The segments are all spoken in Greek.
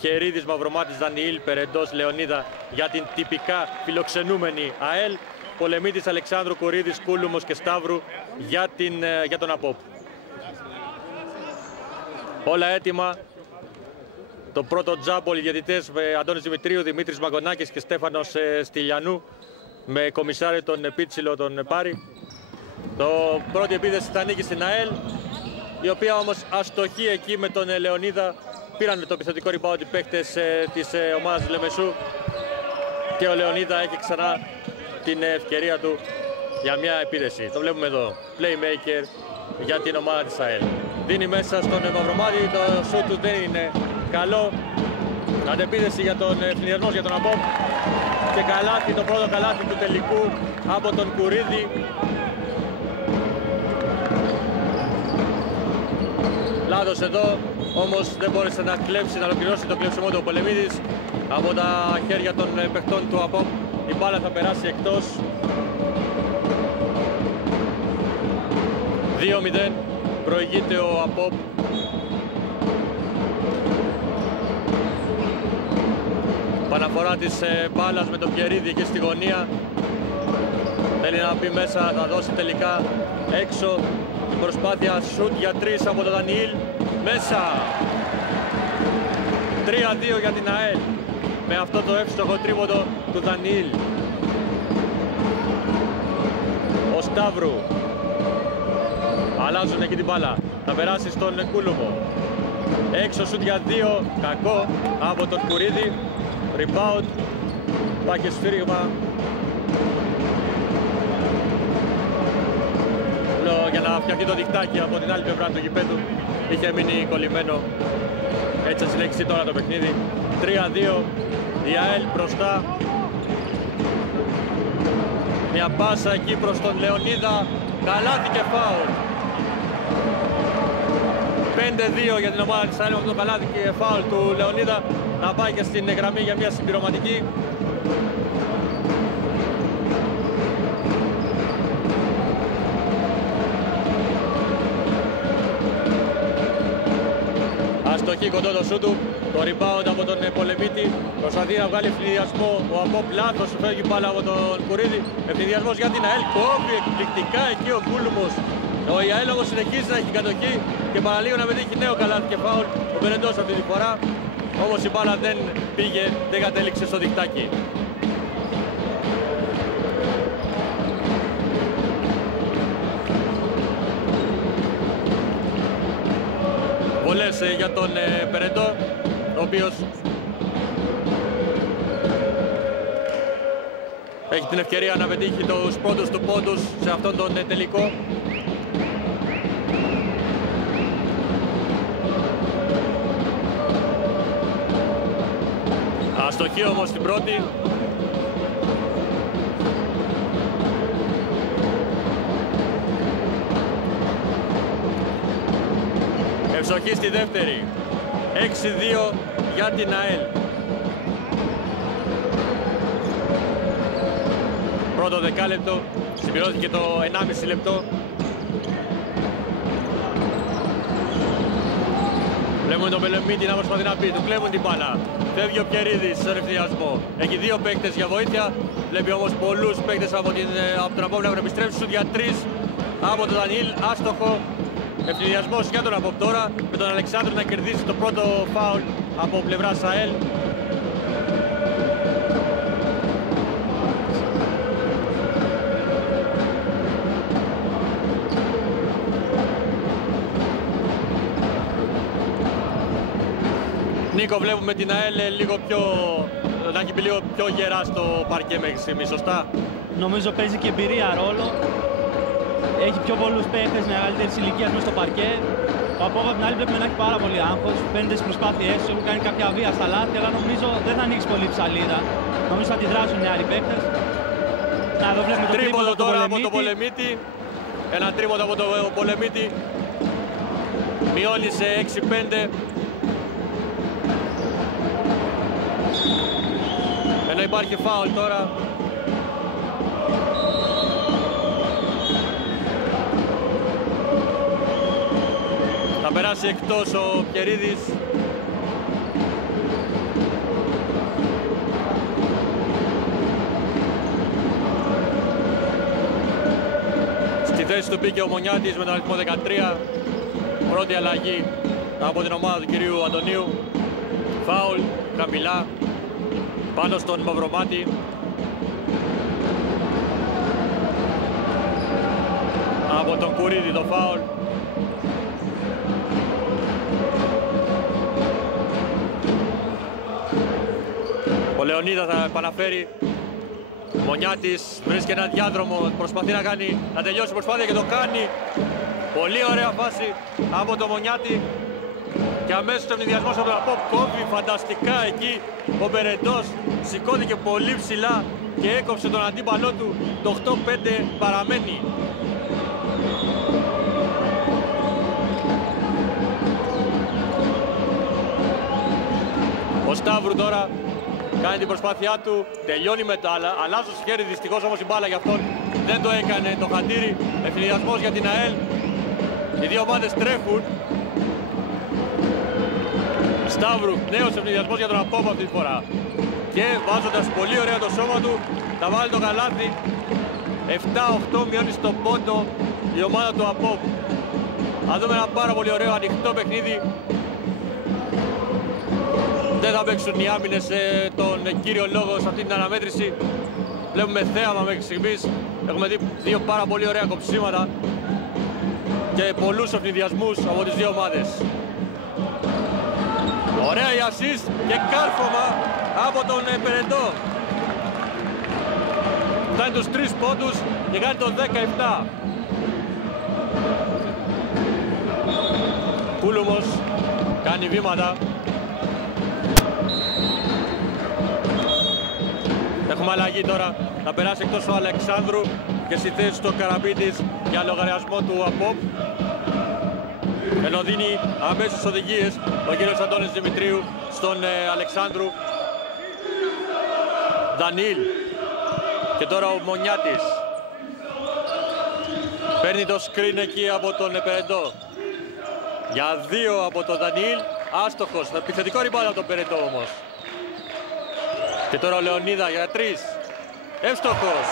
Πιερίδης, Μαυρομάτης, Δανιήλ, Περεντός, Λεωνίδα για την τυπικά φιλοξενούμενη ΑΕΛ. Πολεμίτης, Αλεξάνδρου, Κορίδης, Κούλουμος και Σταύρου για τον ΑΠΟΠ. Όλα έτοιμα. Το πρώτο τζάμπολ, οι διαιτητές Αντώνης Δημητρίου, Δημήτρης Μαγκονάκης και Στέφανος Στυλιανού, με κομισάριο τον Πίτσιλο τον Πάρη. Το πρώτη επίθεση θα ανήκει στην ΑΕΛ, η οποία όμως αστοχεί εκεί με τον Λεωνίδα. Πήραν το επιθετικό rebound οι παίκτες της ομάδας Λεμεσού και ο Λεωνίδα έχει ξανά την ευκαιρία του για μια επίθεση. Το βλέπουμε εδώ, playmaker για την ομάδα της ΑΕΛ. Δίνει μέσα στον Μαυρομάτη, το shoot του δεν είναι καλό. Αντεπίθεση για τον ευνηδιασμό για τον ΑΠΟΠ και καλάθι, το πρώτο καλάθι του τελικού από τον Κουρίδη. Λάθος εδώ, όμως δεν μπόρεσε να κλέψει, να ολοκληρώσει το κλέψιμο του Πολεμίδης. Από τα χέρια των παιχτών του ΑΠΟΠ η μπάλα θα περάσει εκτός. 2-0, προηγείται ο ΑΠΟΠ. Παναφορά της μπάλας με τον Πιερίδη εκεί στη γωνία. Θέλει να μπει μέσα, θα δώσει τελικά έξω. Προσπάθεια σουτ για 3 από τον Δανιήλ. Μέσα. 3-2 για την ΑΕΛ. Με αυτό το εύστοχο τρίποντο του Δανιήλ. Ο Σταύρου. Αλλάζουν εκεί την μπάλα. Θα περάσει στον Κούλουμο. Έξω σουτ για 2. Κακό από τον Κουρίδη. Rebound. Πάει και σφύριγμα. Για να φτιαχτεί το δικτάκι από την άλλη πλευρά του γηπέδου. Είχε μείνει κολλημένο. Έτσι θα συνέχισει τώρα το παιχνίδι. 3-2. Η ΑΕΛ μπροστά. Μια πάσα εκεί προς τον Λεωνίδα. Καλάθι και φάουλ. 5-2 για την ομάδα της ΑΕΛ με το καλάθι και φάουλ του Λεωνίδα. Να πάει και στην γραμμή για μια συμπληρωματική. Αστοχή κοντό το σούτ του, το rebound από τον Πολεμίτη. Προσπαθεί να βγάλει ευνηδιασμό. Ο ΑΠΟΠ λάθος, φεύγει μπάλα από τον Κουρίδη. Ευνηδιασμός για την ΑΕΛ. Κόβει εκπληκτικά εκεί ο Κούλουμος. Η ΑΕΛ όμως συνεχίζει να έχει κατοχή και παραλίγο να πετύχει νέο καλάθι και φάουλ. Ο Περεντός αυτή τη φορά. Όμως η μπάλα δεν πήγε, δεν κατέληξε στο δικτάκι. Βολές για τον Περεντό, ο οποίος έχει την ευκαιρία να πετύχει τους πρώτους του πόντους σε αυτόν τον τελικό. Αστοχή όμως στην πρώτη. Ευσοχή στη δεύτερη. 6-2 για την ΑΕΛ. Πρώτο δεκάλεπτο, συμπληρώθηκε το 1,5 λεπτό. Βλέπουμε τον Πολεμίτη να προσπαθεί να μπει, του κλέβουν την μπάλα. Φεύγει ο Πιερίδης στον ευθυνδιασμό. Έχει 2 παίκτες για βοήθεια. Βλέπει όμως πολλούς παίκτες από τον ΑΠΟΠ να επιστρέψει σουτ για 3 από τον Δανιήλ. Άστοχο. Ευθυνδιασμός για τον ΑΠΟΠ τώρα, με τον Αλεξάνδρου να κερδίσει το πρώτο φάουλ από πλευράς ΑΕΛ. Νίκο, βλέπουμε την ΑΕΛ να έχει λίγο πιο γερά στο παρκέ μέχρι στιγμής, σωστά? Νομίζω παίζει και εμπειρία ρόλο. Έχει πιο πολλούς παίχτες μεγαλύτερης ηλικίας μέσα στο παρκέ. Ο ΑΠΟΠ από την άλλη βλέπουμε να έχει πάρα πολύ άγχος. Φαίνεται στις προσπάθειές του, έχουν κάνει κάποια βία στα λάθη, αλλά νομίζω δεν θα ανοίξει πολύ ψαλίδα. Νομίζω θα αντιδράσουν οι άλλοι παίχτες. Εδώ βλέπουμε το τρίποντο τώρα από τον Πολεμίτη. Ένα τρίποντο από τον Πολεμίτη. Μειώνει σε 6-5. Ενώ υπάρχει φάουλ τώρα. Θα περάσει εκτός ο Πιερίδης. θέση του μπήκε ο Μονιάτης με τον αριθμό 13. Πρώτη αλλαγή από την ομάδα του κυρίου Αντωνίου. Φάουλ χαμηλά πάνω στον Μαυρομάτη. Από τον Κουρίδη το φάουλ. Ο Λεωνίδα θα επαναφέρει. Μονιάτης βρίσκει ένα διάδρομο, προσπαθεί να τελειώσει την προσπάθεια και το κάνει. Πολύ ωραία φάση από τον Μονιάτη. Και αμέσως ο ευνηδιασμός από τον Απόπ κόβει φανταστικά εκεί. Ο Μπερεντός σηκώθηκε πολύ ψηλά και έκοψε τον αντίπαλό του. Το 8-5 παραμένει. Ο Σταύρου τώρα κάνει την προσπάθειά του, τελειώνει με το αλλάζω χέρι, δυστυχώς όμως η μπάλα για αυτόν δεν το έκανε το χαντήρι. Ευνηδιασμός για την ΑΕΛ. Οι δύο ομάδες τρέχουν. Σταύρου, νέος ευνηδιασμός για τον Απόπ αυτή τη φορά. Και βάζοντας πολύ ωραία το σώμα του, θα βάλει το καλάθι. 7-8 μειώνει στον πόντο η ομάδα του Απόπ. Θα δούμε ένα πάρα πολύ ωραίο ανοιχτό παιχνίδι. Δεν θα παίξουν οι άμυνες τον κύριο λόγο σε αυτή την αναμέτρηση. Βλέπουμε θέαμα μέχρι στιγμής. Έχουμε δει δύο πάρα πολύ ωραία κοψίματα και πολλούς ευνηδιασμούς από τις δύο ομάδες. Ωραία η assist και κάρφωμα από τον Περεντό. Φτάνει τους 3 πόντους και κάνει το 17. Κούλουμος κάνει βήματα. Έχουμε αλλαγή τώρα. Θα περάσει εκτός ο Αλεξάνδρου και στη θέση του Καραμπίτης για λογαριασμό του Απόπ. Ενώ δίνει αμέσως οδηγίες ο κύριος Αντώνης Δημητρίου στον Αλεξάνδρου. Δανίλ. Και τώρα ο Μονιάτης. Παίρνει το screen εκεί από τον Περεντό. Για 2 από τον Δανίλ. Άστοχος. Επιθετικό ριμπάουντ από τον Περεντό όμως. Και τώρα ο Λεωνίδα για 3. Εύστοχος.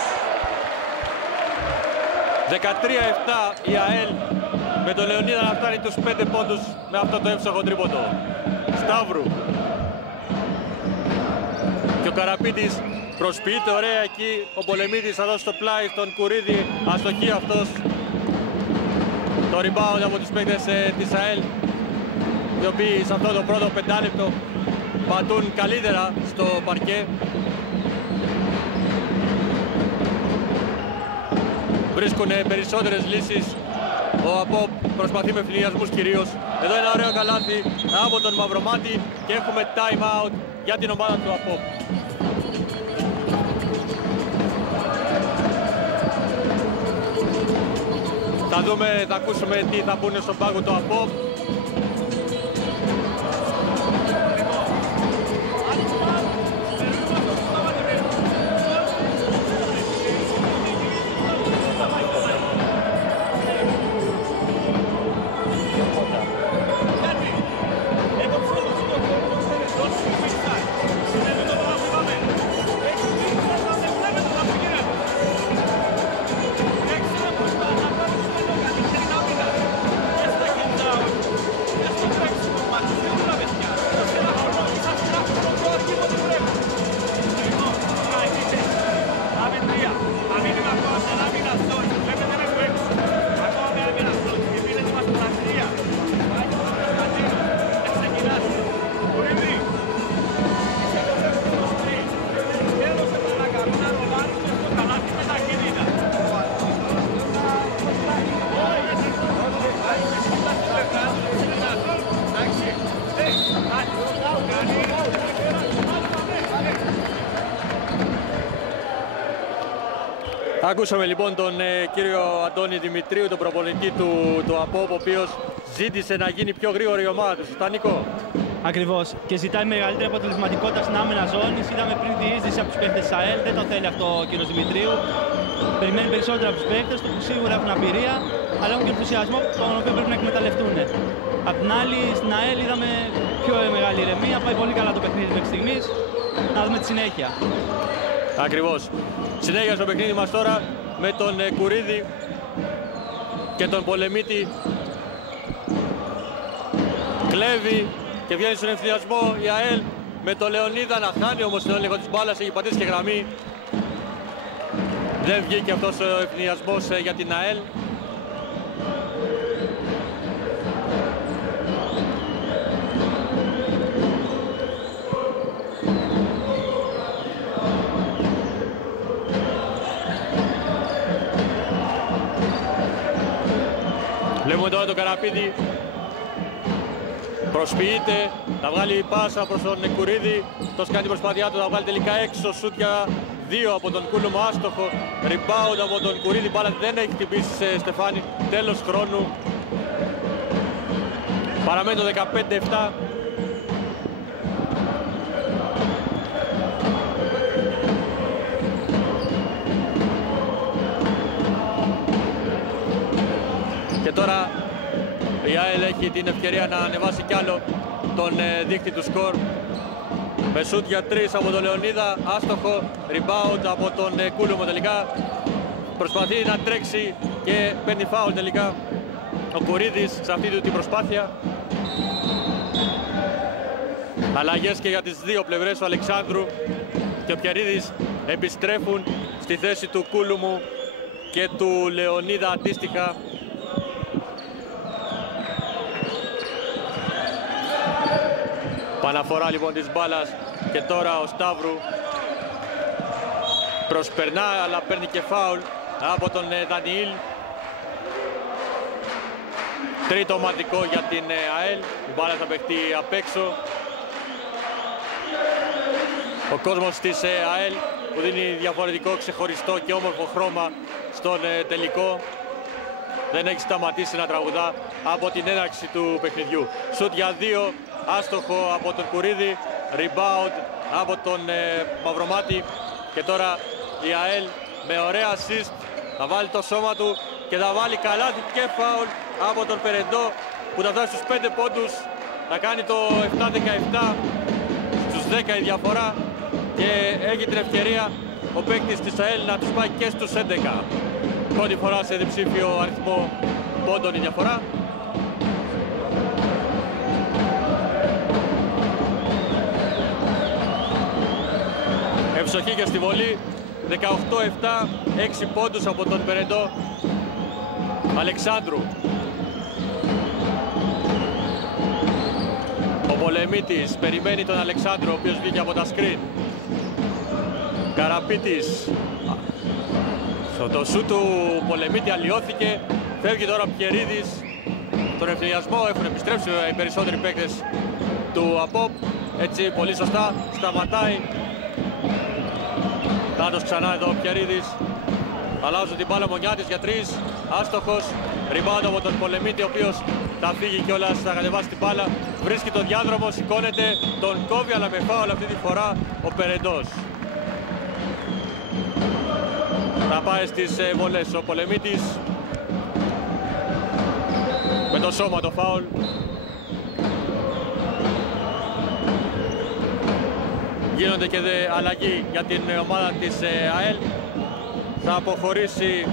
13-7 η ΑΕΛ. Με τον Λεωνίδα να φτάνει τους 5 πόντους με αυτό το εύστοχο τρίποντο. Σταύρου. Και ο Καραπίτης προσποιείται ωραία εκεί. Ο Πολεμίτης θα δώσει το πλάι στον Κουρίδη. Αστοχή αυτός. Το rebound από τους παίκτες της ΑΕΛ, οι οποίοι σε αυτό το πρώτο 5 λεπτό πατούν καλύτερα στο παρκέ. Βρίσκουν περισσότερες λύσεις. Ο Απόπ προσπαθεί με ευνηδιασμούς κυρίως. Εδώ ένα ωραίο καλάθι από τον Μαυρομάτη και έχουμε time out για την ομάδα του Απόπ. Θα ακούσουμε τι θα πούνε στον πάγκο του Απόπ. Ακούσαμε λοιπόν τον κύριο Αντώνη Δημητρίου, τον προπονητή του Απόπ, ο οποίος ζήτησε να γίνει πιο γρήγορη η ομάδα του. Σωστά, Νίκο? Ακριβώς. Και ζητάει μεγαλύτερη αποτελεσματικότητα στην άμυνα ζώνης. Είδαμε πριν διείσδυση από τους παίκτες της ΑΕΛ. Δεν το θέλει αυτό ο κύριος Δημητρίου. Περιμένει περισσότερα από τους παίκτες του που σίγουρα έχουν απειρία, αλλά έχουν και ενθουσιασμό τον οποίο πρέπει να εκμεταλλευτούν. Απ' την άλλη, στην ΑΕΛ είδαμε πιο μεγάλη ηρεμία. Πάει πολύ καλά το παιχνίδι μέχρι στιγμής. Να δούμε τη συνέχεια. Ακριβώς. Συνέχεια στο παιχνίδι μας τώρα με τον Κουρίδη. και τον Πολεμίτη. Κλέβει και βγαίνει στον ευθυνιασμό η ΑΕΛ με τον Λεωνίδα να χάνει όμως τον έλεγχο της μπάλας, έχει πατήσει και γραμμή. Δεν βγήκε αυτός ο ευθυνιασμός για την ΑΕΛ. Βλέπουμε τώρα τον Καραπίδη, προσποιείται, θα βγάλει πάσα προς τον Κουρίδη, τόσο κάνει την προσπάθειά του, θα βγάλει τελικά έξω, σούτ για 2 από τον Κούλουμο, άστοχο, rebound από τον Κουρίδη, μπάλα δεν έχει χτυπήσει σε Στεφάνη, τέλος χρόνου, παραμένει το 15-7. Και τώρα η ΑΕΛ έχει την ευκαιρία να ανεβάσει κι άλλο τον δείκτη του σκορ. Με σούτ για 3 από τον Λεωνίδα, άστοχο, rebound από τον Κούλουμο τελικά. Προσπαθεί να τρέξει και παίρνει φάουλ τελικά ο Κουρίδης σε αυτή την προσπάθεια. Αλλαγές και για τις δύο πλευρές, ο Αλεξάνδρου και ο Πιερίδης επιστρέφουν στη θέση του Κούλουμου και του Λεωνίδα αντίστοιχα. Παναφορά λοιπόν της μπάλας και τώρα ο Σταύρου προσπερνά αλλά παίρνει και φάουλ από τον Δανιήλ. Τρίτο ομαδικό για την ΑΕΛ, η μπάλα θα παιχτεί απ' έξω. Ο κόσμος της ΑΕΛ που δίνει διαφορετικό, ξεχωριστό και όμορφο χρώμα στον τελικό. Δεν έχει σταματήσει να τραγουδά από την έναρξη του παιχνιδιού. Σουτ για 2, άστοχο από τον Κουρίδη, rebound από τον Μαυρομάτη και τώρα η ΑΕΛ με ωραία assist θα βάλει το σώμα του και θα βάλει καλάθι και φάουλ από τον Περεντό που θα φτάσει στους 5 πόντους, θα κάνει το 7-17, στους 10 η διαφορά και έχει την ευκαιρία ο παίκτης της ΑΕΛ να τους πάει και στους 11. Πρώτη φορά σε διψήφιο αριθμό πόντων η διαφορά. Ευσοχή και στη βολή, 18-7, 6 πόντους από τον Περεντό Αλεξάνδρου. Ο Πολεμίτης περιμένει τον Αλεξάνδρου, ο οποίος βγήκε από τα σκριν. Καραπίτης. Το σούτ του Πολεμίτη αλλοιώθηκε. Φεύγει τώρα ο Πιερίδης. Τον ευθυνιασμό έχουν επιστρέψει οι περισσότεροι παίκτες του ΑΠΟΠ. Έτσι πολύ σωστά σταματάει. Κάτω ξανά εδώ ο Πιερίδης. Αλλάζουν την μπάλα Μονιάτης για 3. Άστοχος. Rebound από τον Πολεμίτη, ο οποίος θα φύγει κιόλας, θα κατεβάσει την μπάλα. Βρίσκει τον διάδρομο, σηκώνεται, τον κόβει αλλά με φάουλ αυτή τη φορά ο Περεντός. Θα πάει στις βολές ο Πολεμίτης με το σώμα το φάουλ. Γίνονται και αλλαγή για την ομάδα της ΑΕΛ. Θα αποχωρήσει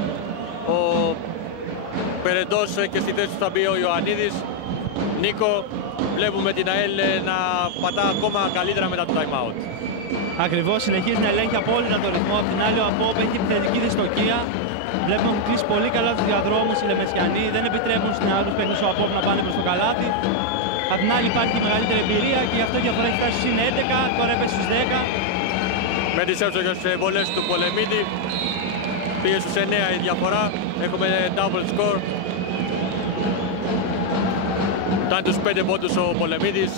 ο Περεντός και στη θέση του θα μπει ο Ιωαννίδης. Νίκο, βλέπουμε την ΑΕΛ να πατά ακόμα καλύτερα μετά το time out. Ακριβώς, συνεχίζει να ελέγχει απόλυτα το ρυθμό. Απ' την άλλη ο ΑΠΟΠ έχει επιθετική δυστοκία. Βλέπουμε έχουν κλείσει πολύ καλά τους διαδρόμους οι Λεμεσιανοί. Δεν επιτρέπουν στους νεαρούς παίκτες του ΑΠΟΠ να πάνε προς το καλάθι. Απ' την άλλη υπάρχει μεγαλύτερη εμπειρία και γι' αυτό η διαφορά έχει φτάσει στους 11, τώρα έπεσε στους 10. Με τις εύστοχες βολές του Πολεμίτη πήγε στους 9 η διαφορά. Έχουμε double score. Φτάνει τους 5 πόντους ο Πολεμίτης.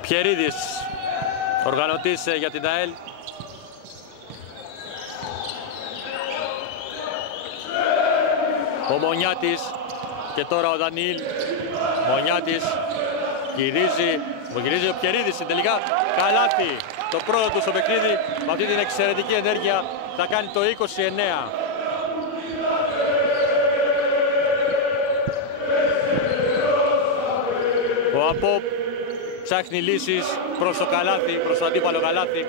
Πιερίδης, οργανωτής για την ΑΕΛ. Ο Μονιάτης και τώρα ο Δανιήλ. Μονιάτης γυρίζει ο Πιερίδης τελικά. Καλάθι, το πρώτο του στο παιχνίδι. Με αυτή την εξαιρετική ενέργεια θα κάνει το 29. Ο ΑΠΟΠ ψάχνει λύσεις προς το καλάθι, προς το αντίπαλο καλάθι.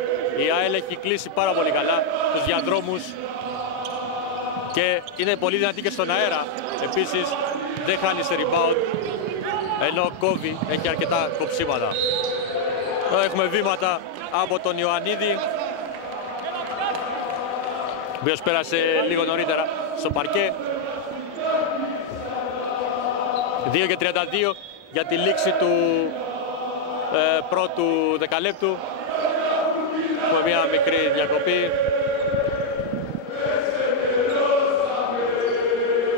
Η ΑΕΛ έχει κλείσει πάρα πολύ καλά τους διαδρόμους. και είναι πολύ δυνατή και στον αέρα. Επίσης δεν χάνει σε rebound, ενώ κόβει, έχει αρκετά κοψίματα. Εδώ έχουμε βήματα από τον Ιωαννίδη, ο οποίος πέρασε λίγο νωρίτερα στο παρκέ. 2 και 32 για τη λήξη του πρώτου δεκαλέπτου. Έχουμε μια μικρή διακοπή.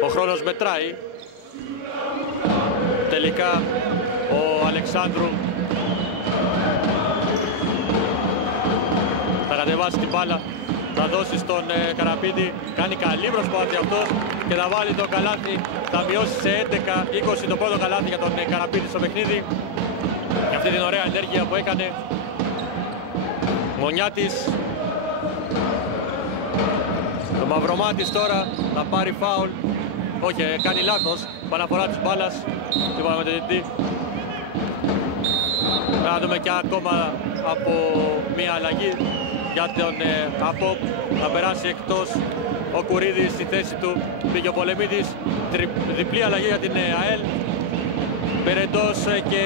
Ο χρόνος μετράει. Τελικά ο Αλεξάνδρου θα κατεβάσει την μπάλα, θα δώσει στον Καραπίδη, κάνει καλή προσπάθεια αυτός και θα βάλει το καλάθι, θα μειώσει σε 11-20 το πρώτο καλάθι για τον Καραπίδη στο παιχνίδι. Για αυτή την ωραία ενέργεια που έκανε. Μονιάτης. Το Μαυρομάτης τώρα θα πάρει φάουλ. Όχι, κάνει λάθος. Παναφορά της μπάλας. Είπαμε με το διαιτητή. Θα δούμε και ακόμα από μία αλλαγή για τον Απόπ. Θα περάσει εκτός ο Κουρίδης στη θέση του. Πήγε ο Πολεμίδης. Διπλή αλλαγή για την ΑΕΛ. Περεντός και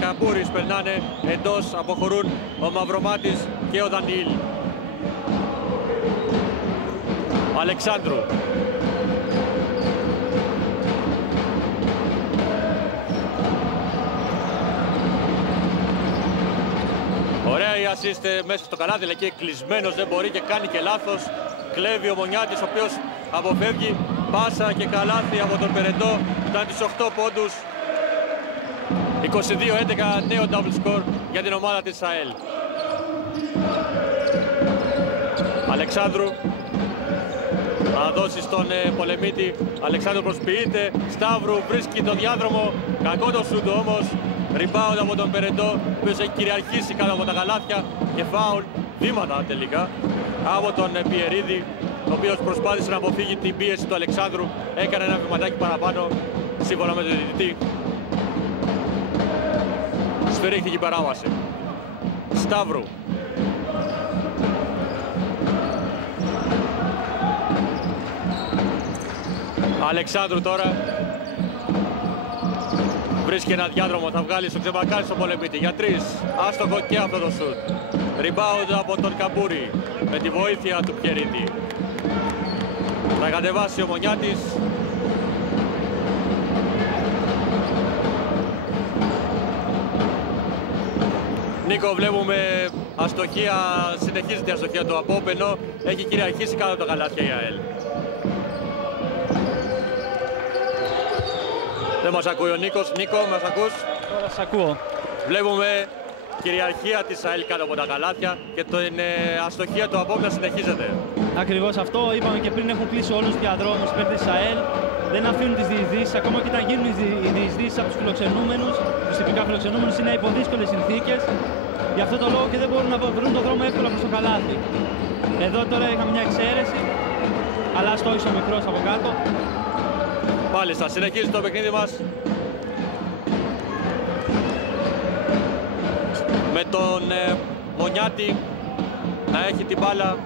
Καμπούρης περνάνε εντός, αποχωρούν ο Μαυρομάτης και ο Δανιήλ. Ο Αλεξάνδρου. Ωραία η assist μέσα στο καλάθι, αλλά και κλεισμένος δεν μπορεί και κάνει και λάθος. Κλέβει ο Μονιάτης, ο οποίος αποφεύγει πάσα και καλάθι από τον Περεντό. Ήταν τις 8 πόντους. 22-11, νέο double score για την ομάδα της ΑΕΛ. Αλεξάνδρου θα δώσει στον Πολεμίτη. Αλεξάνδρου προσποιείται, Σταύρου βρίσκει το διάδρομο, κακό το σούτ όμως. Rebound από τον Περεντό, ο οποίος έχει κυριαρχήσει κάτω από τα καλάθια και φάουλ, βήματα τελικά, από τον Πιερίδη, ο οποίος προσπάθησε να αποφύγει την πίεση του Αλεξάνδρου, έκανε ένα βηματάκι παραπάνω σύμφωνα με τον διαιτητή. Σφυρίχθηκε η παράβαση. Σταύρου. Αλεξάνδρου τώρα. Βρίσκει ένα διάδρομο, θα βγάλει στο ξεμπακάλι στο Πολεμίτη. Για 3. Άστοχο και αυτό το σουτ. Rebound από τον Καμπούρη. Με τη βοήθεια του Πιερίδη. Θα κατεβάσει ο Μονιάτης. Νίκο, βλέπουμε αστοχία, συνεχίζεται η αστοχία του Απόπ, ενώ έχει κυριαρχήσει κάτω από τα καλάθια η ΑΕΛ. Δεν μας ακούει ο Νίκος. Νίκο, μας ακούς? Τώρα σας ακούω. Βλέπουμε κυριαρχία της ΑΕΛ κάτω από τα καλάθια και την αστοχία του Απόπ να συνεχίζεται. Ακριβώς αυτό, είπαμε και πριν, έχουν κλείσει όλους τους διαδρόμους οι παίκτες της ΑΕΛ. Δεν αφήνουν τις διεισδύσεις, ακόμα και όταν γίνουν οι διεισδύσεις από τους φιλοξενούμενους, τους τυπικά φιλοξενούμενους, είναι υπό δύσκολες συνθήκες. Γι' αυτό το λόγο και δεν μπορούν να βρουν τον δρόμο εύκολα προς το καλάθι. Εδώ τώρα είχαμε μια εξαίρεση, αλλά στόχισε ο μικρός από κάτω. Μάλιστα, συνεχίζει το παιχνίδι μας. Με τον Μονιάτη να έχει την μπάλα.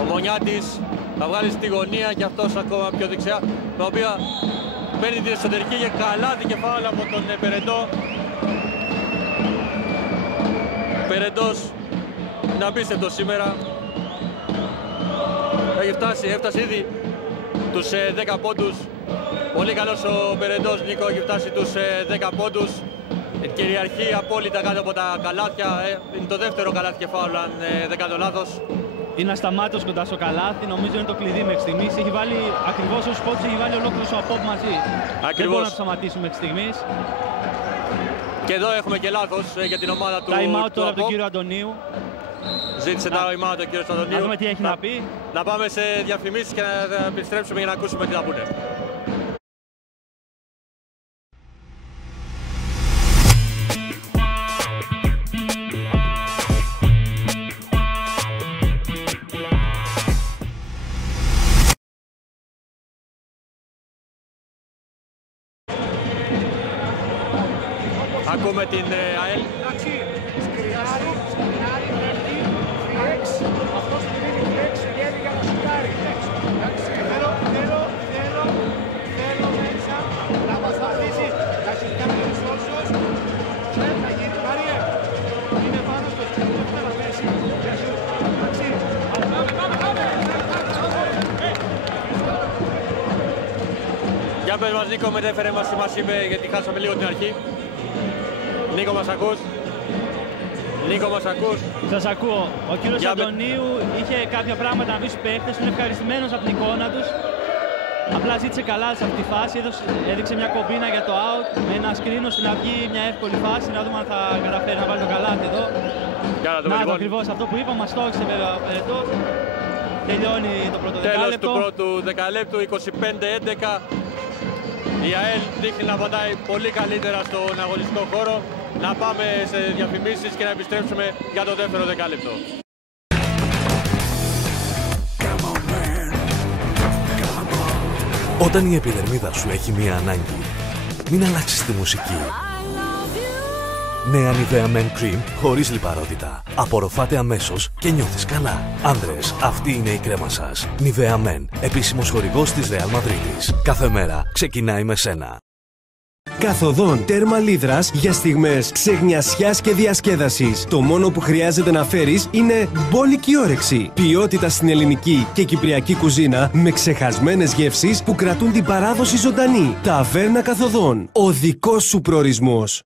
Ο Μονιάτης θα βγάλει στη γωνία και αυτός ακόμα πιο δεξιά, τα οποία παίρνει την εσωτερική και καλάθι και φάουλ από τον Περεντό. Περεντός είναι απίστευτο σήμερα. Έφτασε ήδη τους 10 πόντους. Πολύ καλός ο Περεντός, Νίκο, έχει φτάσει τους 10 πόντους. Κυριαρχεί απόλυτα κάτω από τα καλάθια. Είναι το δεύτερο καλάθι και φάουλ, αν δεν κάνω λάθος. Είναι ασταμάτητος κοντά στο καλάθι, νομίζω είναι το κλειδί μέχρι στιγμής. Έχει βάλει ακριβώς όσους πόντους έχει βάλει ολόκληρος ο Απόπ μαζί. Ακριβώς. Δεν μπορούμε να σταματήσουμε μέχρι στιγμής. Και εδώ έχουμε και λάθος για την ομάδα του. Time out τώρα από τον κύριο Αντωνίου. Ζήτησε time out ο κύριος Αντωνίου. Να δούμε τι έχει να πει. Να πάμε σε διαφημίσεις και να επιστρέψουμε για να ακούσουμε τι θα πούνε. Ακούμε την ΑΕΛ. Σκριάρι, φλέξ, αυτός που δίνει φλέξ, βγαίνει για να σου πες μας Νίκο, μετέφερε μας τι μας είπε, γιατί χάσαμε λίγο την αρχή. Νίκο, μας ακούς? Νίκο, μας ακούς? Σας ακούω. Ο κύριος Αντωνίου είχε κάποια πράγματα να πει στους παίκτες, είναι ευχαριστημένος από την εικόνα τους. Απλά ζήτησε καλά σε αυτή τη φάση, έδειξε μια κομπίνα για το out, με ένα σκρίνο στην αυγή, μια εύκολη φάση, να δούμε αν θα καταφέρει να βάλει το καλάθι εδώ. Να το ακριβώς αυτό που είπα, μας στόχισε βέβαια ο Περετός. Τελειώνει το πρώτο δεκάλεπτο. Τέλος του πρώτου δεκαλέπτου, 25-11. Η ΑΕΛ δείχνει να πατάει πολύ καλύτερα στον αγωνιστικό χώρο. Να πάμε σε διαφημίσεις και να επιστρέψουμε για το δεύτερο δεκάλεπτο. Όταν η επιδερμίδα σου έχει μία ανάγκη, μην αλλάξεις τη μουσική. Νέα Nivea Men Cream χωρίς λιπαρότητα. Απορροφάτε αμέσως και νιώθεις καλά. Άνδρες, αυτή είναι η κρέμα σας. Nivea Men, επίσημος χορηγός της Real Madrid. Κάθε μέρα ξεκινάει με σένα. Καθοδόν τέρμα λίδρας για στιγμές ξεγνιασιάς και διασκέδασης. Το μόνο που χρειάζεται να φέρεις είναι μπόλικη όρεξη. Ποιότητα στην ελληνική και κυπριακή κουζίνα με ξεχασμένες γεύσεις που κρατούν την παράδοση ζωντανή. Ταβέρνα Καθοδόν. Ο δικός σου προορισμός.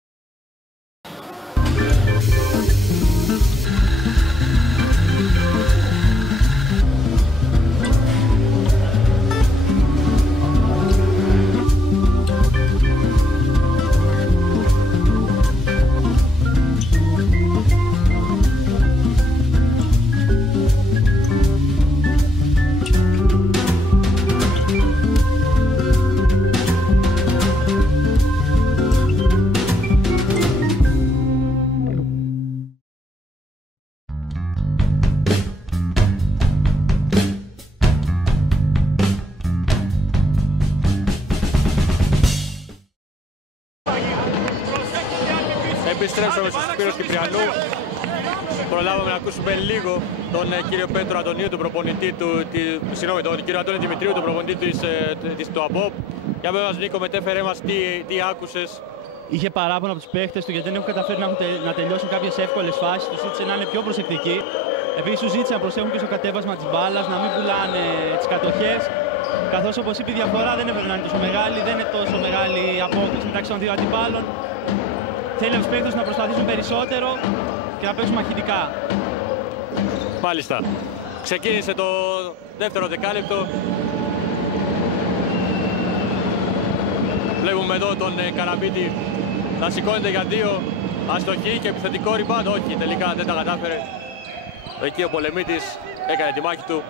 Επιστρέψαμε στους Σπύρος Κυπριανού. Προλάβαμε να ακούσουμε λίγο τον κύριο Πέτρο Αντωνίου, τον προπονητή τον κύριο Αντώνη Δημητρίου, τον προπονητή του ΑΠΟΠ. Για πες μας Νίκο, μετέφερε μας τι άκουσες. Είχε παράπονο από τους παίχτες του γιατί δεν έχουν καταφέρει να τελειώσουν κάποιες εύκολες φάσεις. Τους ζήτησε να είναι πιο προσεκτικοί. Επίσης τους ζήτησε να προσέχουν και στο κατέβασμα της μπάλας, να μην πουλάνε τις κατοχές. Καθώς όπως είπε η διαφορά δεν έπρεπε να είναι τόσο μεγάλη, δεν είναι τόσο μεγάλη η απόκληση μεταξύ των δύο αντιπάλων. Θέλει από τους παίκτες να προσπαθήσουν περισσότερο και να παίξουν μαχητικά. Μάλιστα. Ξεκίνησε το δεύτερο δεκάλεπτο. Βλέπουμε εδώ τον Καραμπίτη να σηκώνεται για δύο. Αστοχή και επιθετικό rebound. Όχι, τελικά δεν τα κατάφερε. Εκεί ο Πολεμίτης έκανε τη μάχη του.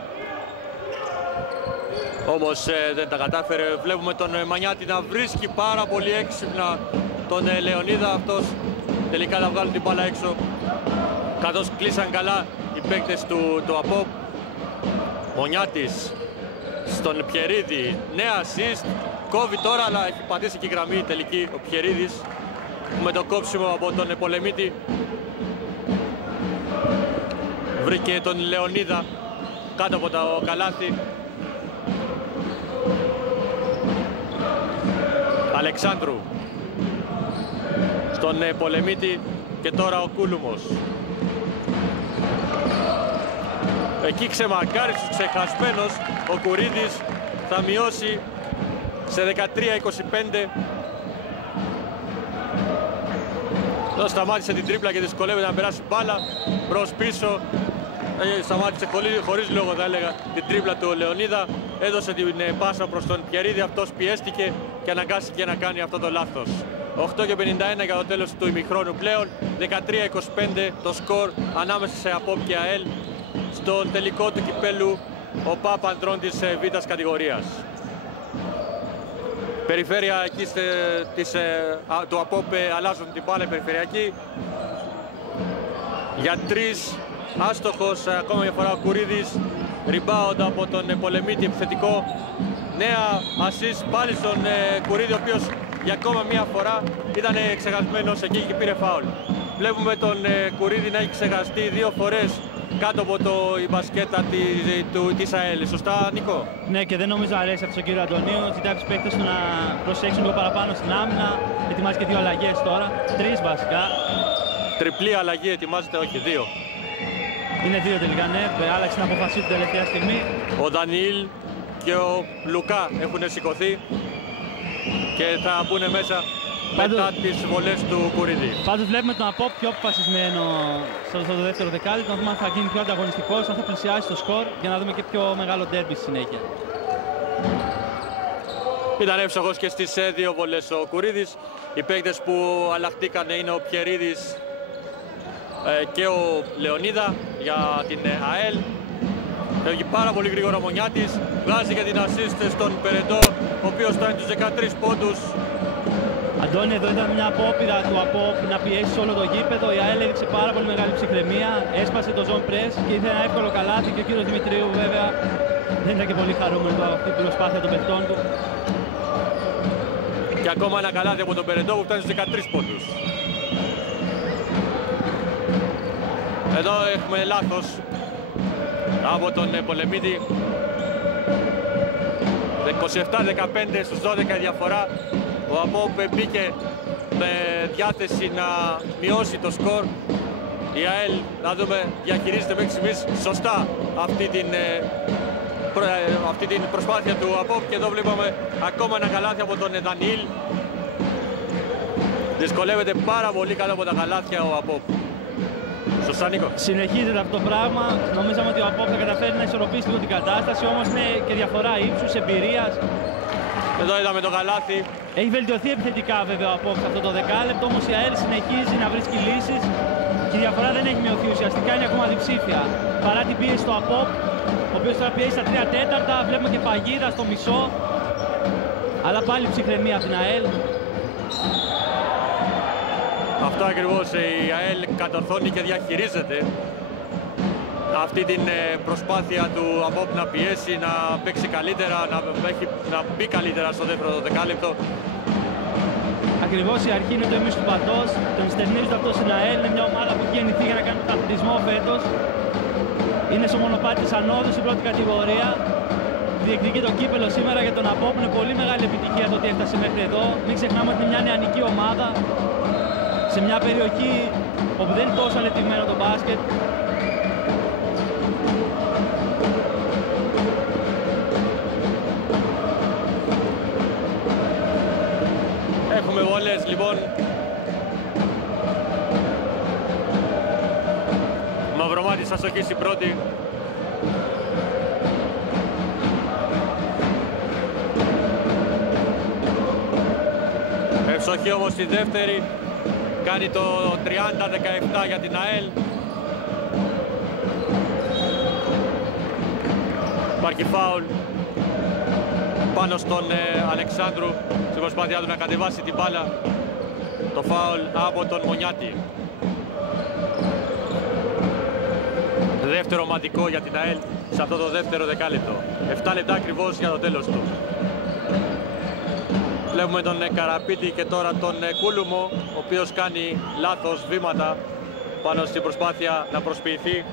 Όμως δεν τα κατάφερε. Βλέπουμε τον Μανιάτη να βρίσκει πάρα πολύ έξυπνα τον Λεωνίδα. Αυτός τελικά θα βγάλουν την μπάλα έξω. Καθώς κλείσαν καλά οι παίκτες του ΑΠΟΠ. Μονιάτης στον Πιερίδη. Νέα assist. Κόβει τώρα, αλλά έχει πατήσει και η γραμμή τελική ο Πιερίδης με το κόψιμο από τον Πολεμίτη. Βρήκε τον Λεωνίδα κάτω από το καλάθι. Αλεξάνδρου στον Πολεμίτη και τώρα ο Κούλουμος. Εκεί ξεμαρκάριστος, ξεχασμένος, ο Κουρίδης θα μειώσει σε 13-25. Εδώ σταμάτησε την τρίπλα και δυσκολεύεται να περάσει μπάλα προς πίσω. Σταμάτησε χωρίς λόγο, θα έλεγα, την τρίπλα του Λεωνίδα. Έδωσε την πάσα προς τον Πιερίδη, αυτός πιέστηκε και αναγκάστηκε να κάνει αυτό το λάθος. 8:51 για το τέλος του ημιχρόνου πλέον. 13-25 το σκορ ανάμεσα σε ΑΠΟΠ και ΑΕΛ στον τελικό του κυπέλου ο ΠΑΠ ανδρών της Β' κατηγορίας. Περιφέρεια εκεί του ΑΠΟΠ αλλάζουν την μπάλα περιφερειακή. Για τρεις, άστοχος ακόμα μια φορά ο Κουρίδης. Rebound από τον Πολεμίτη, επιθετικό. Νέα assist πάλι στον Κουρίδη, ο οποίος για ακόμα μια φορά ήταν ξεχασμένος εκεί και πήρε φάουλ. Βλέπουμε τον Κουρίδη να έχει ξεχαστεί δύο φορές κάτω από η μπασκέτα της ΑΕΛ. Σωστά, Νίκο? Ναι, και δεν νομίζω αρέσει από τον κύριο Αντωνίου. Ζητάει τους παίκτες του να προσέξουν λίγο παραπάνω στην άμυνα. Ετοιμάζει και δύο αλλαγές τώρα. Τρεις βασικά. Τριπλή αλλαγή ετοιμάζεται, όχι δύο. Είναι δύο τελικά, ναι. Άλλαξε την απόφασή του τελευταία στιγμή. Ο Δανιήλ και ο Λουκά έχουν σηκωθεί. και θα μπουν μέσα μετά τις βολές του Κουρίδη. Πάντως βλέπουμε τον Απόπ πιο αποφασισμένο στο δεύτερο δεκάλεπτο, να δούμε αν θα γίνει πιο ανταγωνιστικός, αν θα πλησιάσει το σκορ για να δούμε και πιο μεγάλο ντέρμπι στη συνέχεια. Ήταν εύστοχος και στις δύο βολές ο Κουρίδης. Οι παίκτες που αλλάχτηκαν είναι ο Πιερίδης και ο Λεωνίδα για την ΑΕΛ. Φεύγει πάρα πολύ γρήγορα ο Μονιάτης, βγάζει και την assist στον Περεντό, ο οποίος φτάνει τους 13 πόντους. Αντώνη, εδώ ήταν μια απόπειρα του Απόπ να πιέσει όλο το γήπεδο. Η ΑΕΛ έδειξε πάρα πολύ μεγάλη ψυχραιμία, έσπασε το zone press και ήθελε ένα εύκολο καλάθι και ο κύριος Δημητρίου βέβαια δεν ήταν και πολύ χαρούμενο από αυτή την προσπάθεια των παιχτών του. Και ακόμα ένα καλάθι από τον Περεντό που φτάνει στους 13 πόντους. Εδώ έχουμε λάθος από τον Πολεμίδη. 27-15 στους 12 η διαφορά. Ο Απόπ μπήκε με διάθεση να μειώσει το σκορ. Η ΑΕΛ, να δούμε, διαχειρίζεται μέχρι στιγμής σωστά αυτή την προσπάθεια του Απόπ. Και εδώ βλέπουμε ακόμα ένα καλάθι από τον Δανιήλ. Δυσκολεύεται πάρα πολύ κάτω από τα καλάθια ο Απόπ. Σωστά, Νίκο. Συνεχίζεται αυτό το πράγμα. Νομίζαμε ότι ο Απόπ θα καταφέρει να ισορροπήσει λίγο την κατάσταση, όμως είναι και διαφορά ύψους, εμπειρίας. Εδώ είδαμε το καλάθι. Έχει βελτιωθεί επιθετικά βέβαια ο Απόπ σε αυτό το δεκάλεπτο, όμως η ΑΕΛ συνεχίζει να βρίσκει λύσεις και η διαφορά δεν έχει μειωθεί. Ουσιαστικά είναι ακόμα διψήφια. Παρά την πίεση του Απόπ, ο οποίος τώρα πιέζει στα 3/4, βλέπουμε και παγίδα στο μισό. Αλλά πάλι ψυχραιμία από την ΑΕΛ. Αυτό ακριβώς, η ΑΕΛ κατορθώνει και διαχειρίζεται αυτή την προσπάθεια του Απόπ να πιέσει, να παίξει καλύτερα, να μπει καλύτερα στο δεύτερο δεκάλεπτο. Ακριβώς η αρχή είναι το εμείς του πατός, τον στερνίζεται αυτό στην ΑΕΛ, είναι μια ομάδα που έχει γεννηθεί για να κάνει τον αθλητισμό φέτος. Είναι στο μονοπάτι της ανόδου στην πρώτη κατηγορία. Διεκδικεί το κύπελο σήμερα για τον Απόπ, είναι πολύ μεγάλη επιτυχία το ότι έφτασε μέχρι εδώ. Μην ξεχνάμε ότι είναι μια νεανική ομάδα σε μια περιοχή όπου δεν είναι τόσο αλετημένο το μπάσκετ. Έχουμε βολές λοιπόν. Μαυρομάτης θα στοχίσει πρώτη. Ευστοχή όμως στη δεύτερη. Κάνει το 30-17 για την ΑΕΛ. Υπάρχει φάουλ πάνω στον Αλεξάνδρου στην προσπάθειά του να κατεβάσει την μπάλα. Το φάουλ από τον Μονιάτη. Δεύτερο ομαδικό για την ΑΕΛ σε αυτό το δεύτερο δεκάλεπτο. 7 λεπτά ακριβώς για το τέλος του. Βλέπουμε τον Καραπίτη και τώρα τον Κούλουμο, ο οποίος κάνει λάθος βήματα πάνω στην προσπάθεια να προσποιηθεί.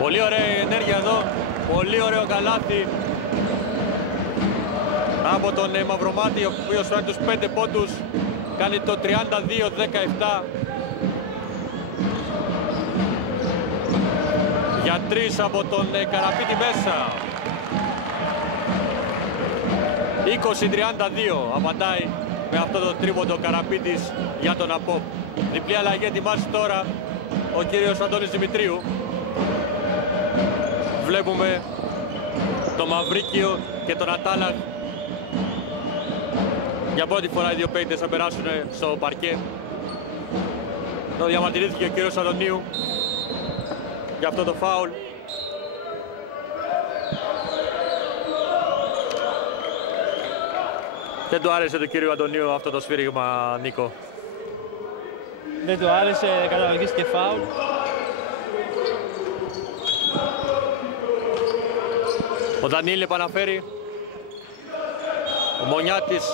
Πολύ ωραία ενέργεια εδώ, πολύ ωραίο καλάθι από τον Μαυρομάτη, ο οποίος φέρνει τους 5 πόντους, κάνει το 32-17. Για 3 από τον Καραπίτη μέσα. 20-32 απαντάει με αυτό το τρίποντο Καραπίτης για τον Απόπ. Διπλή αλλαγή ετοιμάζει τώρα ο κύριος Αντώνης Δημητρίου. Βλέπουμε το Μαυρίκιο και τον Ατάλαχ. Για πρώτη φορά οι δύο παίκτες θα περάσουν στο παρκέ. Εδώ διαμαρτυρήθηκε ο κύριος Αντωνίου για αυτό το φάουλ. Δεν του άρεσε του κύριου Αντωνίου αυτό το σφύριγμα, Νίκο. Δεν του άρεσε, καταλογίστηκε φάουλ. Ο Δανιήλ επαναφέρει. Ο Μονιάτης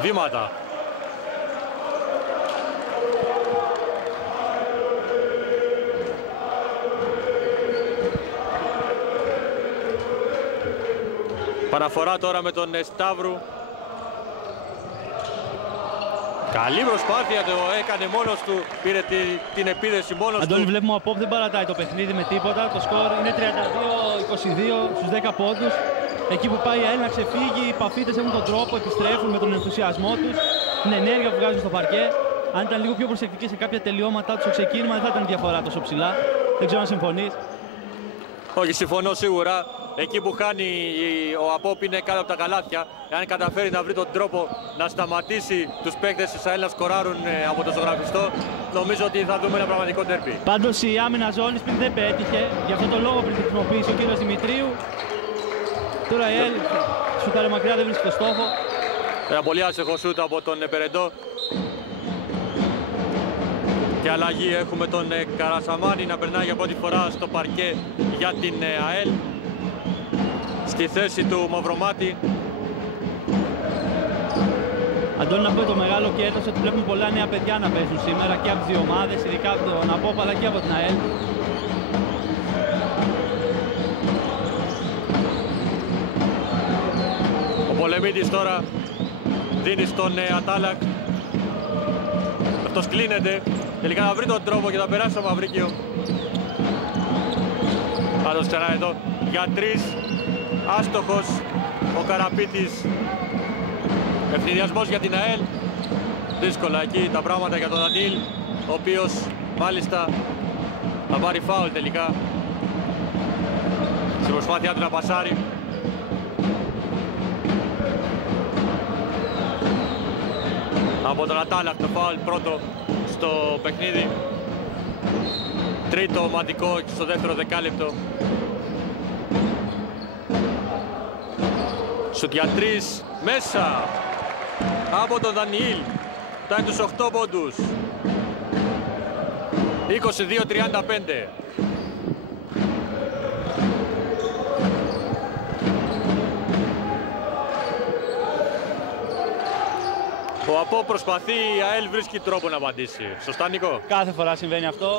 βήματα. Παραφορά τώρα με τον Σταύρου. Καλή προσπάθεια, το έκανε μόνος του, πήρε την επίδεση μόνος του. Αντώνη, βλέπουμε ο Απόπ δεν παρατάει το παιχνίδι με τίποτα. Το σκορ είναι 32-22 στους 10 πόντους. Εκεί που πάει η ΑΕΛ να ξεφύγει, οι Παφίτες έχουν τον τρόπο, επιστρέφουν με τον ενθουσιασμό τους, την ενέργεια που βγάζουν στο παρκέ. Αν ήταν λίγο πιο προσεκτικοί σε κάποια τελειώματά τους στο ξεκίνημα, δεν θα ήταν διαφορά τόσο ψηλά. Δεν ξέρω αν συμφωνείς. Όχι, συμφωνώ σίγουρα. Εκεί που χάνει ο Απόπ είναι κάτω από τα καλάθια. Αν καταφέρει να βρει τον τρόπο να σταματήσει τους παίκτες της ΑΕΛ να σκοράρουν από το ζωγραφιστό, νομίζω ότι θα δούμε ένα πραγματικό ντέρμπι. Πάντως η άμυνα ζώνης πριν δεν πέτυχε. Γι' αυτό το λόγο πριν τη χρησιμοποίησε ο κύριος Δημητρίου. Τώρα η ΑΕΛ σουτάρει μακριά, δεν βρίσκει το στόχο. Ένα πολύ άσεχο σούτ από τον Περεντό. Και αλλαγή, έχουμε τον Καρασαμάνη να περνάει για πρώτη φορά στο παρκέ για την ΑΕΛ. Στη θέση του Μαυρομάτη. Αντώνη, να πω το μεγάλο κέρδος ότι βλέπουμε πολλά νέα παιδιά να παίζουν σήμερα και από τις δύο ομάδες, ειδικά από τον Απόπ αλλά και από την ΑΕΛ. Ο Πολεμίτης τώρα δίνει στον Ατάλακ. Αυτός κλείνεται. Τελικά θα βρει τον τρόπο και θα περάσει στο Μαυρίκιο. Πάντως ξανά εδώ για 3. Άστοχος ο Καραπίτης. Ευθυνδιασμός για την ΑΕΛ. Δύσκολα εκεί τα πράγματα για τον Δανίλ, ο οποίος μάλιστα θα πάρει φάουλ τελικά στην προσπάθειά του να πασάρει. Από τον Ατάλακ το φάουλ πρώτο στο παιχνίδι. Τρίτο ομαδικό στο δεύτερο δεκάλεπτο. Σουτ για 3 μέσα από τον Δανιήλ. Φτάνει τους 8 πόντους. 22-35. Ο Από προσπαθεί, η ΑΕΛ βρίσκει τρόπο να απαντήσει. Σωστά, Νικό? Κάθε φορά συμβαίνει αυτό.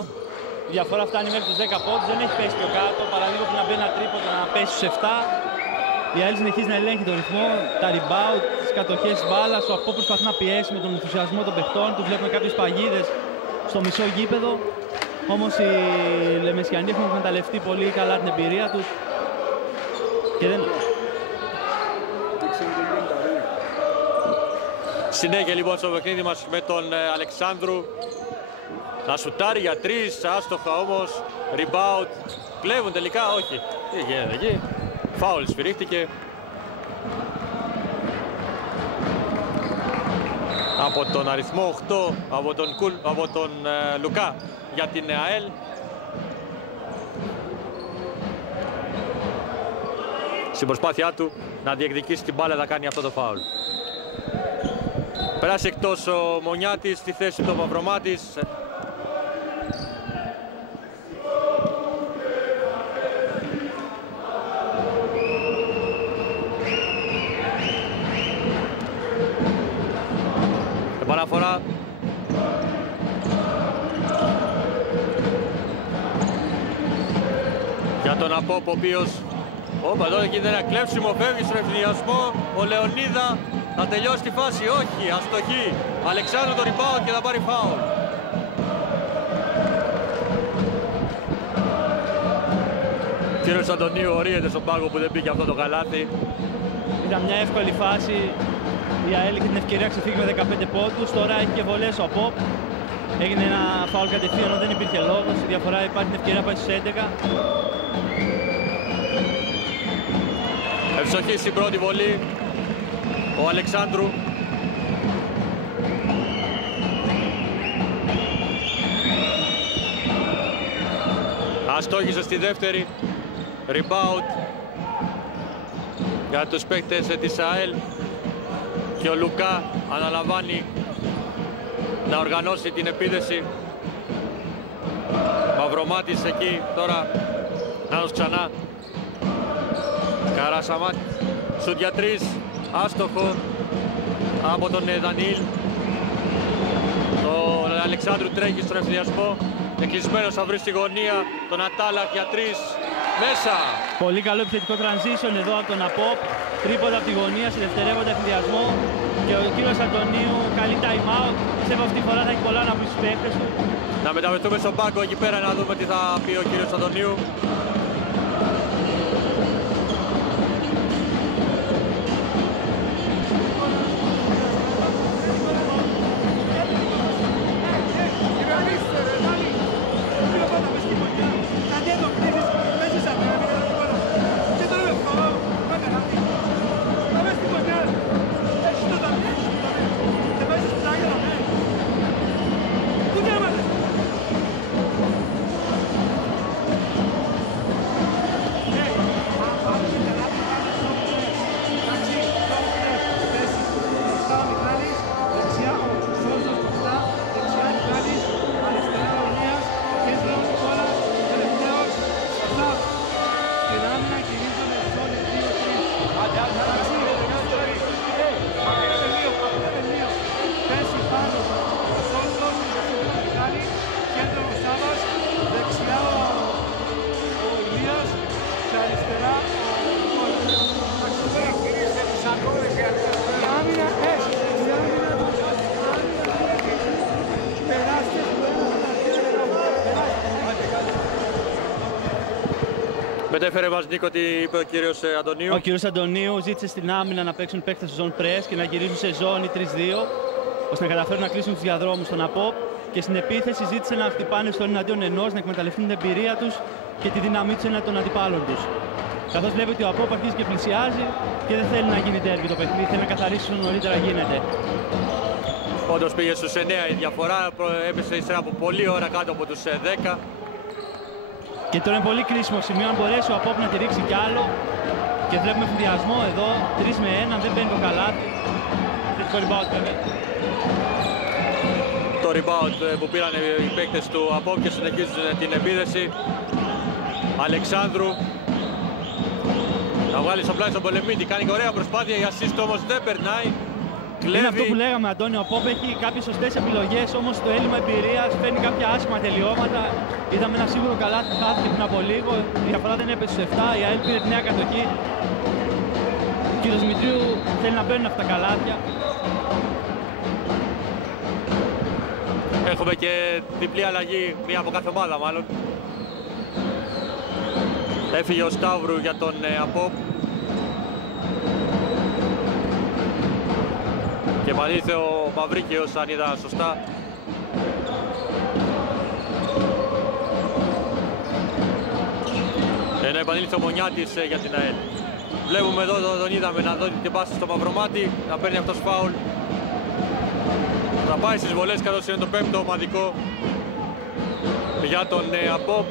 Η διαφορά φτάνει μέχρι τους 10 πόντους, δεν έχει πέσει πιο κάτω. Παραλίγο που να μπει ένα τρίποντο να πέσει στους 7. Η ΑΕΛ συνεχίζει να ελέγχει τον ρυθμό, τα rebound, τις κατοχές της μπάλας. Ο Από προσπαθεί να πιέσει με τον ενθουσιασμό των παιχτών του. Βλέπουμε κάποιες παγίδες στο μισό γήπεδο. Όμως οι Λεμεσιανοί έχουν εκμεταλλευτεί πολύ καλά την εμπειρία τους. Και δεν... Συνέχεια λοιπόν στο παιχνίδι μας με τον Αλεξάνδρου. Να σουτάρει για 3, άστοχα όμως. Rebound. Κλέβουν τελικά, όχι. Τι γίνεται εκεί? Φάουλ σφυρίχτηκε. Από τον αριθμό 8, από τον Λουκά για την ΑΕΛ. Στην προσπάθειά του να διεκδικήσει την μπάλα θα κάνει αυτό το φάουλ. Περάσει εκτός ο Μονιάτης, στη θέση του Μαυρομάτης. Επαναφορά. Για τον Απόπ, ο οποίος... Όπα, εδώ γίνεται ένα κλέψιμο, φεύγει στον ευθυνδιασμό. Ο Λεωνίδα θα τελειώσει τη φάση, όχι, αστοχή. Αλεξάνδρου το rebound και θα πάρει φάουλ. Κύριος Αντωνίου ορίεται στον πάγκο που δεν πήγε αυτό το καλάθι. Ήταν μια εύκολη φάση. Η ΑΕΛ είχε την ευκαιρία να ξεφύγει με 15 πόντους. Τώρα έχει και βολές ο Απόπ. Έγινε ένα φάουλ κατευθείαν, ενώ δεν υπήρχε λόγος. Η διαφορά υπάρχει την ευκαιρία να πάει στους 11. Ευσοχή στην πρώτη βολή ο Αλεξάνδρου. Αστόχησε στη δεύτερη. Rebound για τους παίκτες της ΑΕΛ. Και ο Λουκά αναλαμβάνει να οργανώσει την επίδεση. Μαυρομάτης εκεί τώρα. Νάνος ξανά. Καρασαμάτ. Σουτ για 3. Άστοχο από τον Δανιήλ. Ο Αλεξάνδρου τρέχει στον ευθυνδιασμό. Εκκλεισμένος θα βρει στη γωνία τον Ατάλακ για 3. Μέσα. Πολύ καλό επιθετικό transition εδώ από τον Απόπ. Τρίποντα από τη γωνία σε δευτερεύοντα ευθυνδιασμό. Και ο κύριος Αντωνίου καλή time out. Πιστεύω αυτή τη φορά θα έχει πολλά να πει στους παίκτες του. Να μεταβεθούμε στον πάγκο εκεί πέρα να δούμε τι θα πει ο κύριος Αντωνίου. Μετέφερε μας Νίκο τι είπε ο κύριος Αντωνίου. Ο κύριος Αντωνίου ζήτησε στην άμυνα να παίξουν παίκτες στο zone press και να γυρίσουν σε ζώνη 3-2 ώστε να καταφέρουν να κλείσουν τους διαδρόμους στον Απόπ, και στην επίθεση ζήτησε να χτυπάνε στον εναντίον ενός, να εκμεταλλευτούν την εμπειρία τους και τη δύναμή τους εναντίον των αντιπάλων τους. Καθώς βλέπει ότι ο Απόπ αρχίζει και πλησιάζει και δεν θέλει να γίνει ντέρμπι το παιχνίδι, θέλει να καθαρίσει όσο νωρίτερα γίνεται. Όντως πήγε στους 9 η διαφορά, έπεσε ύστερα από πολλή ώρα κάτω από τους 10. Και τώρα είναι πολύ κρίσιμο σημείο, αν μπορέσει ο Απόπ να τη ρίξει κι άλλο. Και βλέπουμε φουδιασμό εδώ, 3 με 1, δεν μπαίνει το καλάθι. Θετικό rebound βέβαια. Το rebound που πήραν οι παίκτες του Απόπ και συνεχίζουν την επίδεση. Αλεξάνδρου να βγάλει στο πλάι στον Πολεμίτη, κάνει ωραία προσπάθεια, η assist όμως δεν περνάει. Κλέβει. Είναι αυτό που λέγαμε, Αντώνιο. Ο Απόπ έχει κάποιες σωστές επιλογές, όμως το έλλειμμα εμπειρίας φέρνει κάποια άσχημα τελειώματα. Είδαμε ένα σίγουρο καλάθι που χάθηκε πριν από λίγο. Η διαφορά δεν έπεσε στους 7. Η ΑΕΛ πήρε τη νέα κατοχή. Ο κύριος Δημητρίου θέλει να μπαίνουν αυτά τα καλάθια. Έχουμε και διπλή αλλαγή, μία από κάθε ομάδα μάλλον. Έφυγε ο Σταύρου για τον Απόπ. Και επανήλθε ο Μαυρίκαιος, αν είδα σωστά. Ενώ επανήλθε ο Μονιάτης για την ΑΕΛ. Βλέπουμε εδώ, τον είδαμε να δώσει την πάση στο Μαυρομάτι, να παίρνει αυτός φάουλ. Θα πάει στις βολές καθώς είναι το 5ο ομαδικό για τον Απόπ.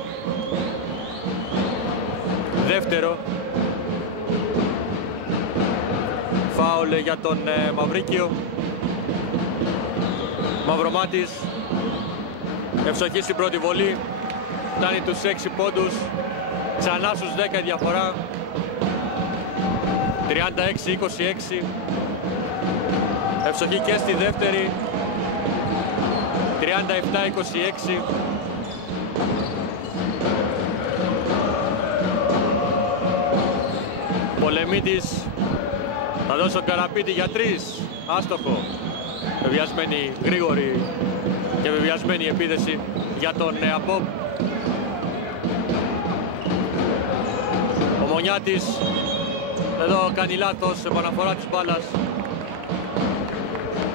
Δεύτερο. Φάουλ για τον Μαυρίκιο. Μαυρομάτης ευστοχή στην πρώτη βολή, φτάνει τους 6 πόντους, ξανά στους 10 η διαφορά, 36-26. Ευστοχή και στη δεύτερη, 37-26. Πολεμίτης θα δώσει τον Καραπίτη για 3, άστοχο. Βεβιασμένη, γρήγορη και βεβιασμένη επίδεση για τον Απόπ. Ο Μονιάτης εδώ κάνει λάθος, επαναφορά της μπάλας.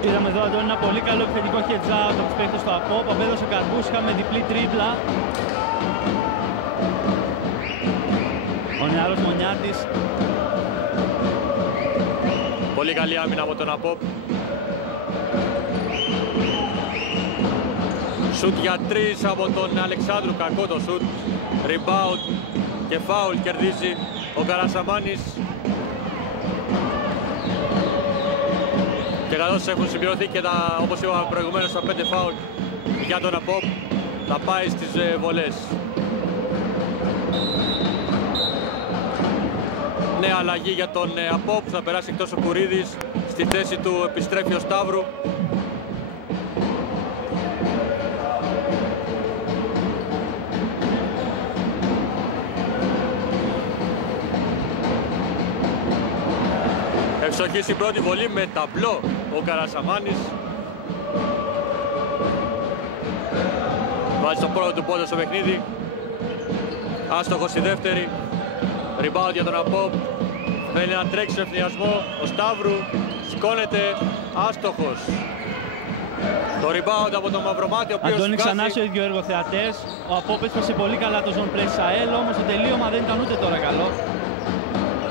Είδαμε εδώ Αντώνη ένα πολύ καλό επιθετικό heads-out από τους παίκτες του Απόπ. Απέδωσε καρπούς, είχαμε διπλή τρίπλα. Ο νεαρός Μονιάτης. Πολύ καλή άμυνα από τον Απόπ. Σουτ για 3 από τον Αλεξάνδρου, κακό το σουτ. Rebound και φάουλ κερδίζει ο Καρασαμάνης. Και καθώς έχουν συμπληρωθεί και όπως είπαμε προηγουμένως, τα 5 φάουλ για τον Απόπ, θα πάει στις βολές. Νέα αλλαγή για τον Απόπ, θα περάσει εκτός ο Κουρίδης. Στη θέση του επιστρέφει ο Σταύρου. Ευστοχή στην πρώτη βολή με ταμπλό ο Καρασαμάνης. Βάζει τον πρώτο του πόντο στο παιχνίδι. Άστοχος στη δεύτερη. Rebound για τον Απόπ. Θέλει να τρέξει σε ευθυνιασμό. Ο Σταύρου σηκώνεται. Άστοχος. Το rebound από τον Μαυρομάτι, ο οποίος Αντώνη, ξανά στο ίδιο έργο θεατές. Ο Απόπ έσπασε πολύ καλά το zone play ΑΕΛ, όμως το τελείωμα δεν ήταν ούτε τώρα καλό.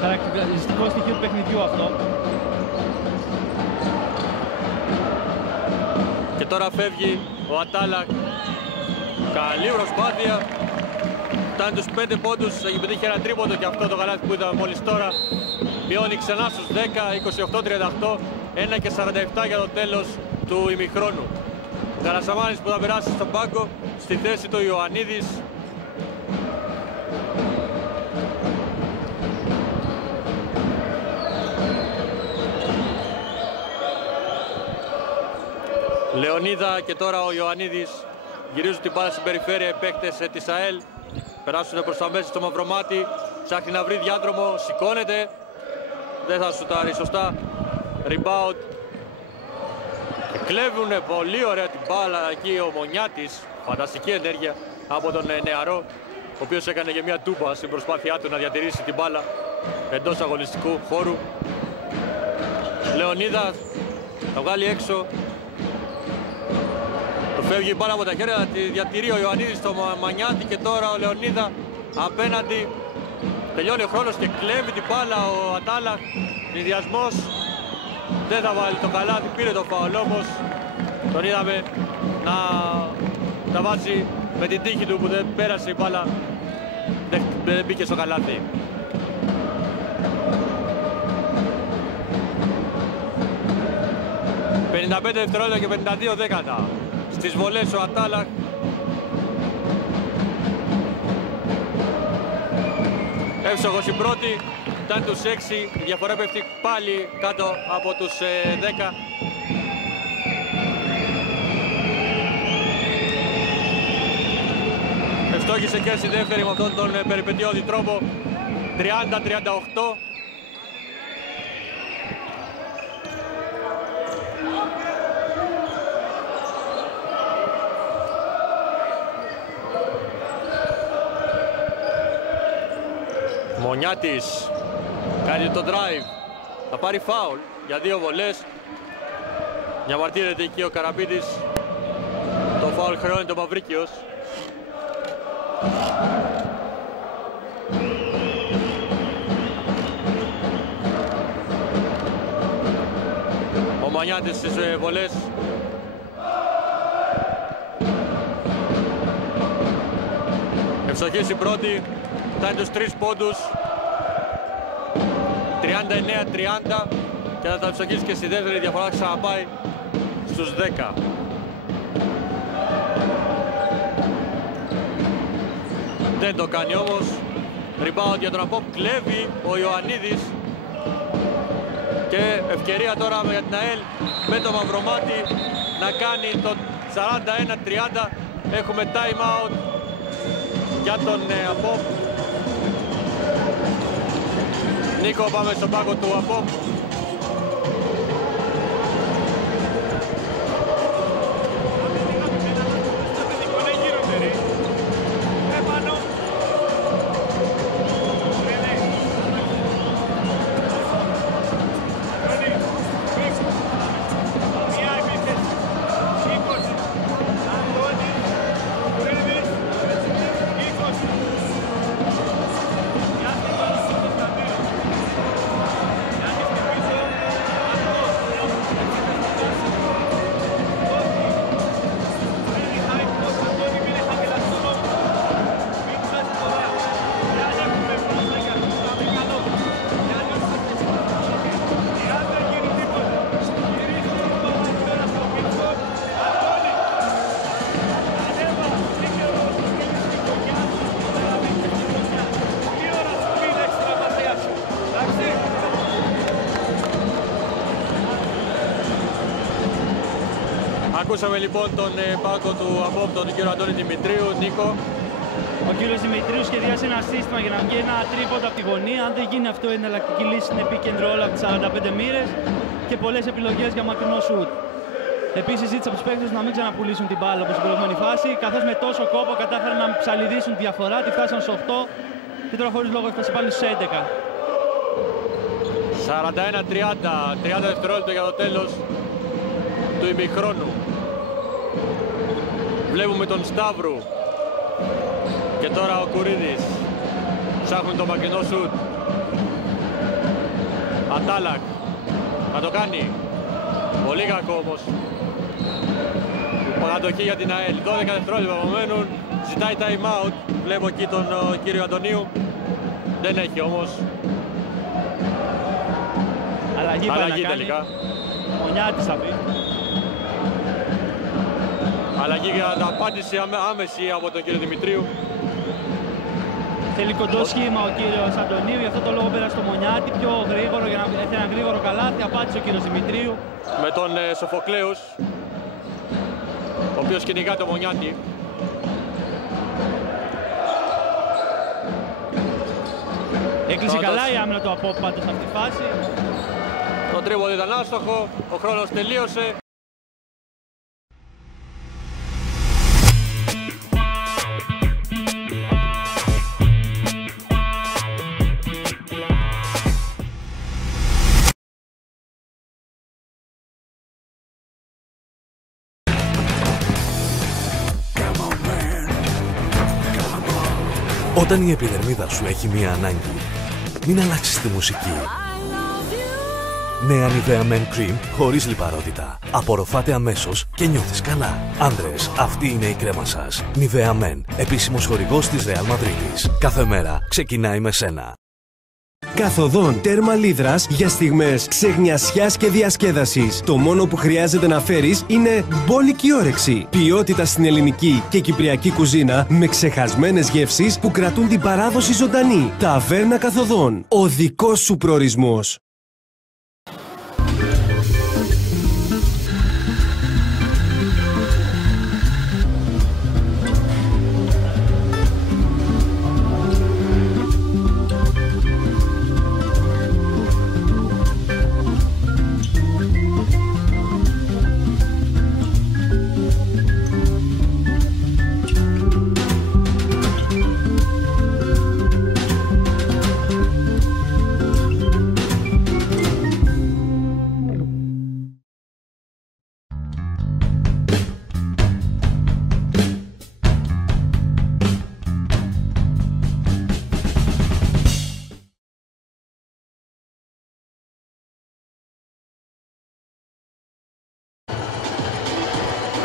Χαρακτηριστικό στοιχείο του παιχνιδιού αυτό. Και τώρα φεύγει ο Ατάλακ. Καλή προσπάθεια. Φτάνει τους 5 πόντους, έχει πετύχει ένα τρίποντο και αυτό το καλάθι που είδαμε μόλις τώρα. Μειώνει ξανά στους 10, 28-38, 1 και 47 για το τέλος του ημιχρόνου. Καρασαμάνης που θα περάσει στον πάγκο, στη θέση του Ιωαννίδης. Λεωνίδα και τώρα ο Ιωαννίδης γυρίζουν την μπάλα στην περιφέρεια οι παίκτες της ΑΕΛ. Περάσουν προς τα μέσα στο Μαυρομάτι, ψάχνει να βρει διάδρομο, σηκώνεται. Δεν θα σουτάρει σωστά. Rebound. Κλέβουνε πολύ ωραία την μπάλα εκεί ο Μονιάτης. Φανταστική ενέργεια από τον νεαρό, ο οποίος έκανε και μια τούμπα στην προσπάθειά του να διατηρήσει την μπάλα εντός αγωνιστικού χώρου. Λεωνίδας θα βγάλει έξω. Το φεύγει η μπάλα από τα χέρια, τη διατηρεί ο Ιωαννίδης στο Μανιάτη και τώρα ο Λεωνίδα απέναντι. Τελειώνει ο χρόνος και κλέβει την μπάλα ο Ατάλαχ. Συνδυασμός. Δεν θα βάλει το καλάθι, πήρε το φαουλ όμως. Τον είδαμε να τα βάζει με την τύχη του που δεν πέρασε η μπάλα. Δεν μπήκε στο καλάθι. «55 δευτερόλεπτα και 52 δέκατα». Στις βολές ο Ατάλαχ. Εύστοχος η πρώτη, ήταν τους 6, η διαφορά πέφτει πάλι κάτω από τους 10. Ευστόχησε και στη δεύτερη με αυτόν τον περιπετειώδη τρόπο, 30-38. Μονιάτης κάνει το drive, θα πάρει φάουλ για 2 βολές. Διαμαρτύρεται εκεί ο Καραπίτης. Το φάουλ χρεώνει τον Μαυρίκιος. Ο Μονιάτης στις βολές. Ευστοχής η πρώτη. Φτάνει τους 3 πόντους, 39-30 και θα τα ευστοχίσει και στη δεύτερη, διαφορά ξαναπάει στους 10. Δεν το κάνει όμως. Rebound για τον Απόπ, κλέβει ο Ιωαννίδης και ευκαιρία τώρα για την ΑΕΛ με το Μαυρομάτι να κάνει το 41-30. Έχουμε time out για τον Απόπ. Νίκο, πάμε στον πάγκο του Απόπ. Ακούσαμε λοιπόν τον πάγκο του Απόπ, τον κύριο Αντώνη Δημητρίου. Νίκο, Ο κύριος Δημητρίου σχεδιάζει ένα σύστημα για να βγει ένα τρίποντο από τη γωνία. Αν δεν γίνει αυτό, η εναλλακτική λύση είναι επίκεντρο όλα από τις 45 μοίρες και πολλές επιλογές για μακρινό σουτ. Επίσης, ζήτησε από τους παίκτες να μην ξαναπουλήσουν την μπάλα όπως στην προηγούμενη φάση, καθώς με τόσο κόπο κατάφεραν να ψαλιδίσουν τη διαφορά, τη φτάσαν στους 8 και τώρα χωρίς λόγο έφτασε πάλι στους 11. 41-30, 30 δευτερόλεπτα για το τέλος του ημιχρόνου. Βλέπουμε τον Σταύρου και τώρα ο Κουρίδης ψάχνουν το μακρινό σουτ. Ατάλακ θα το κάνει, πολύ κακό όμως. Παραδοχή για την ΑΕΛ, 12 δευτερόλεπτα απομένουν, ζητάει time out, βλέπω εκεί τον κύριο Αντωνίου, δεν έχει όμως. Αλλαγή τελικά. Μονιάτης θα πει. Αλλαγή για την απάντηση άμεση από τον κύριο Δημητρίου. Θέλει κοντό σχήμα ο κύριος Αντωνίου, γι' αυτό το λόγο πέρασε στο Μονιάτη πιο γρήγορο για να έχει ένα γρήγορο καλάθι. Απάντησε ο κύριος Δημητρίου. Με τον Σοφοκλέους, ο οποίος κυνηγά το Μονιάτη. Έκλεισε καλά η άμυνα του Απόπ πάντως σε αυτή τη φάση. Το τρίποντο ήταν άστοχο, ο χρόνος τελείωσε. Όταν η επιδερμίδα σου έχει μία ανάγκη, μην αλλάξεις τη μουσική. Νέα Nivea Men Cream χωρίς λιπαρότητα. Απορροφάτε αμέσως και νιώθεις καλά. Άνδρες, αυτή είναι η κρέμα σας. Nivea Men, επίσημος χορηγός της Real Madrid. Κάθε μέρα ξεκινάει με σένα. Καθοδόν τέρμα λίδρας για στιγμές ξεγνιασιάς και διασκέδασης. Το μόνο που χρειάζεται να φέρεις είναι μπόλικη όρεξη. Ποιότητα στην ελληνική και κυπριακή κουζίνα με ξεχασμένες γεύσεις που κρατούν την παράδοση ζωντανή. Ταβέρνα Καθοδόν. Ο δικός σου προορισμός.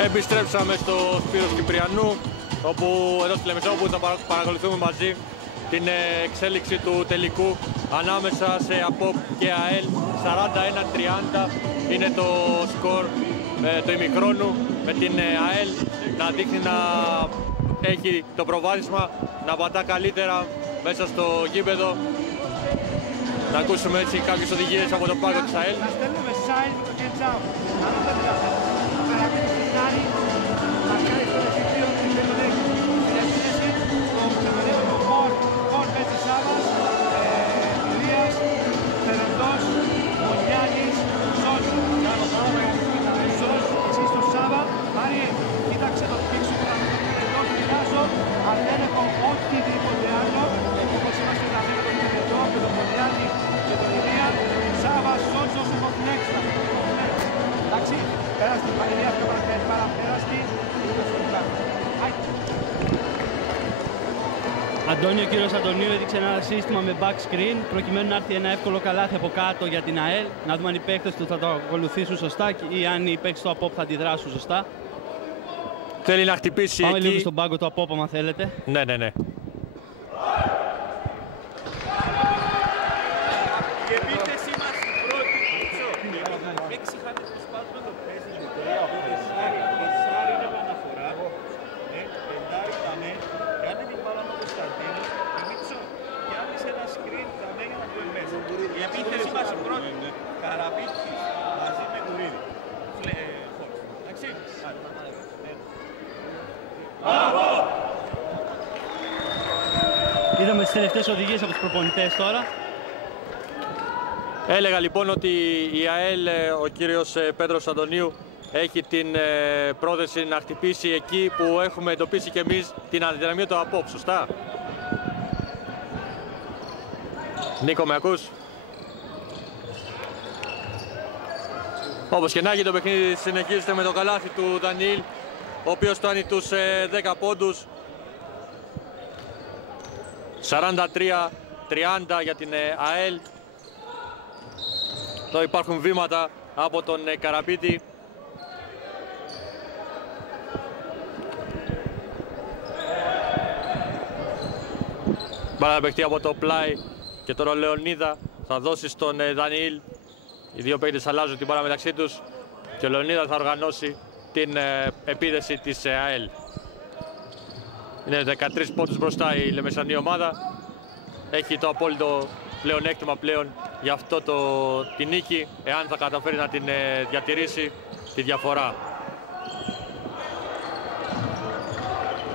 Επιστρέψαμε στο Σπύρος Κυπριανού, όπου εδώ στη Λεμεσό, όπου θα παρακολουθούμε μαζί την εξέλιξη του τελικού ανάμεσα σε ΑΠΟΠ και ΑΕΛ. 41-30 είναι το σκορ του ημιχρόνου, με την ΑΕΛ να δείχνει να έχει το προβάδισμα, να πατά καλύτερα μέσα στο γήπεδο. Να ακούσουμε έτσι κάποιες οδηγίες από τον πάγκο της ΑΕΛ. Αντώνιο, ο κύριος Αντωνίου έδειξε ένα σύστημα με back screen προκειμένου να έρθει ένα εύκολο καλάθι από κάτω για την ΑΕΛ. Να δούμε αν οι παίκτες του θα το ακολουθήσουν σωστά ή αν οι παίκτες του ΑΠΟΠ θα αντιδράσουν σωστά. Θέλει να χτυπήσει. Πάμε εκεί λίγο στον πάγκο του ΑΠΟΠ, αν θέλετε. Ναι. Η επίθεση μας η πρώτη. Έξι χάνες που σπάζουμε το πέσει. Τεσσάρι είναι επαναφορά. Πεντάρι ταμέ. Κάνει την μπάλα με τον Κωνσταντίνο. Μίτσο. Κάνει ένα screen ταμέ για να μπει μέσα. Η επίθεση μας η πρώτη. Καραβίτσης μαζί με Κουρίδη. Εντάξει. Ακούσαμε τις τελευταίες οδηγίες από τους προπονητές τώρα. Έλεγα λοιπόν ότι η ΑΕΛ, ο κύριος Πέτρος Αντωνίου, έχει την πρόθεση να χτυπήσει εκεί που έχουμε εντοπίσει και εμείς την αδυναμία του ΑΠΟΠ, σωστά? Νίκο, με ακούς? Όπως και να έχει, το παιχνίδι συνεχίζεται με το καλάθι του Δανιήλ, ο οποίος φτάνει τους 10 πόντους. 43-30 για την ΑΕΛ. Εδώ υπάρχουν βήματα από τον Καραπίτη. Μπάλα να παιχτεί από το πλάι και τώρα ο Λεωνίδα θα δώσει στον Δανιήλ. Οι δύο παίκτες αλλάζουν την μπάλα μεταξύ τους και ο Λεωνίδα θα οργανώσει την επίδεση της ΑΕΛ. Είναι 13 πόντους μπροστά η λεμεσανή ομάδα. Έχει το απόλυτο πλεονέκτημα πλέον για αυτό τη νίκη, εάν θα καταφέρει να την διατηρήσει τη διαφορά.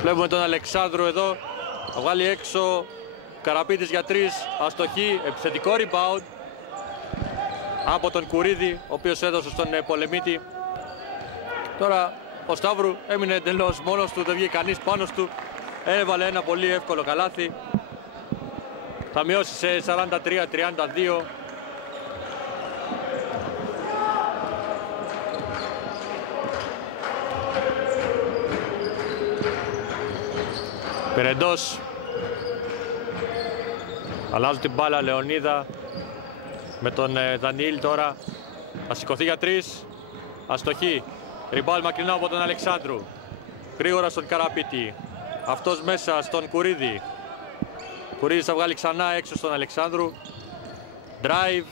Βλέπουμε τον Αλεξάνδρου εδώ, θα βγάλει έξω Καραπίτης για 3, αστοχή, επιθετικό rebound από τον Κουρίδη, ο οποίος έδωσε στον Πολεμίτη. Τώρα ο Σταύρου έμεινε εντελώς μόνος του, δεν βγήκε κανείς πάνω του, έβαλε ένα πολύ εύκολο καλάθι. Θα μειώσει σε 43-32. Περεντός. Αλλάζουν την μπάλα Λεωνίδα με τον Δανιήλ τώρα. Θα σηκωθεί για 3. Αστοχή. Ριμπάλ μακρινά από τον Αλεξάνδρου. Γρήγορα στον Καραπίτη. Αυτός μέσα στον Κουρίδη. Κουρίδης θα βγάλει ξανά έξω στον Αλεξάνδρου. Drive.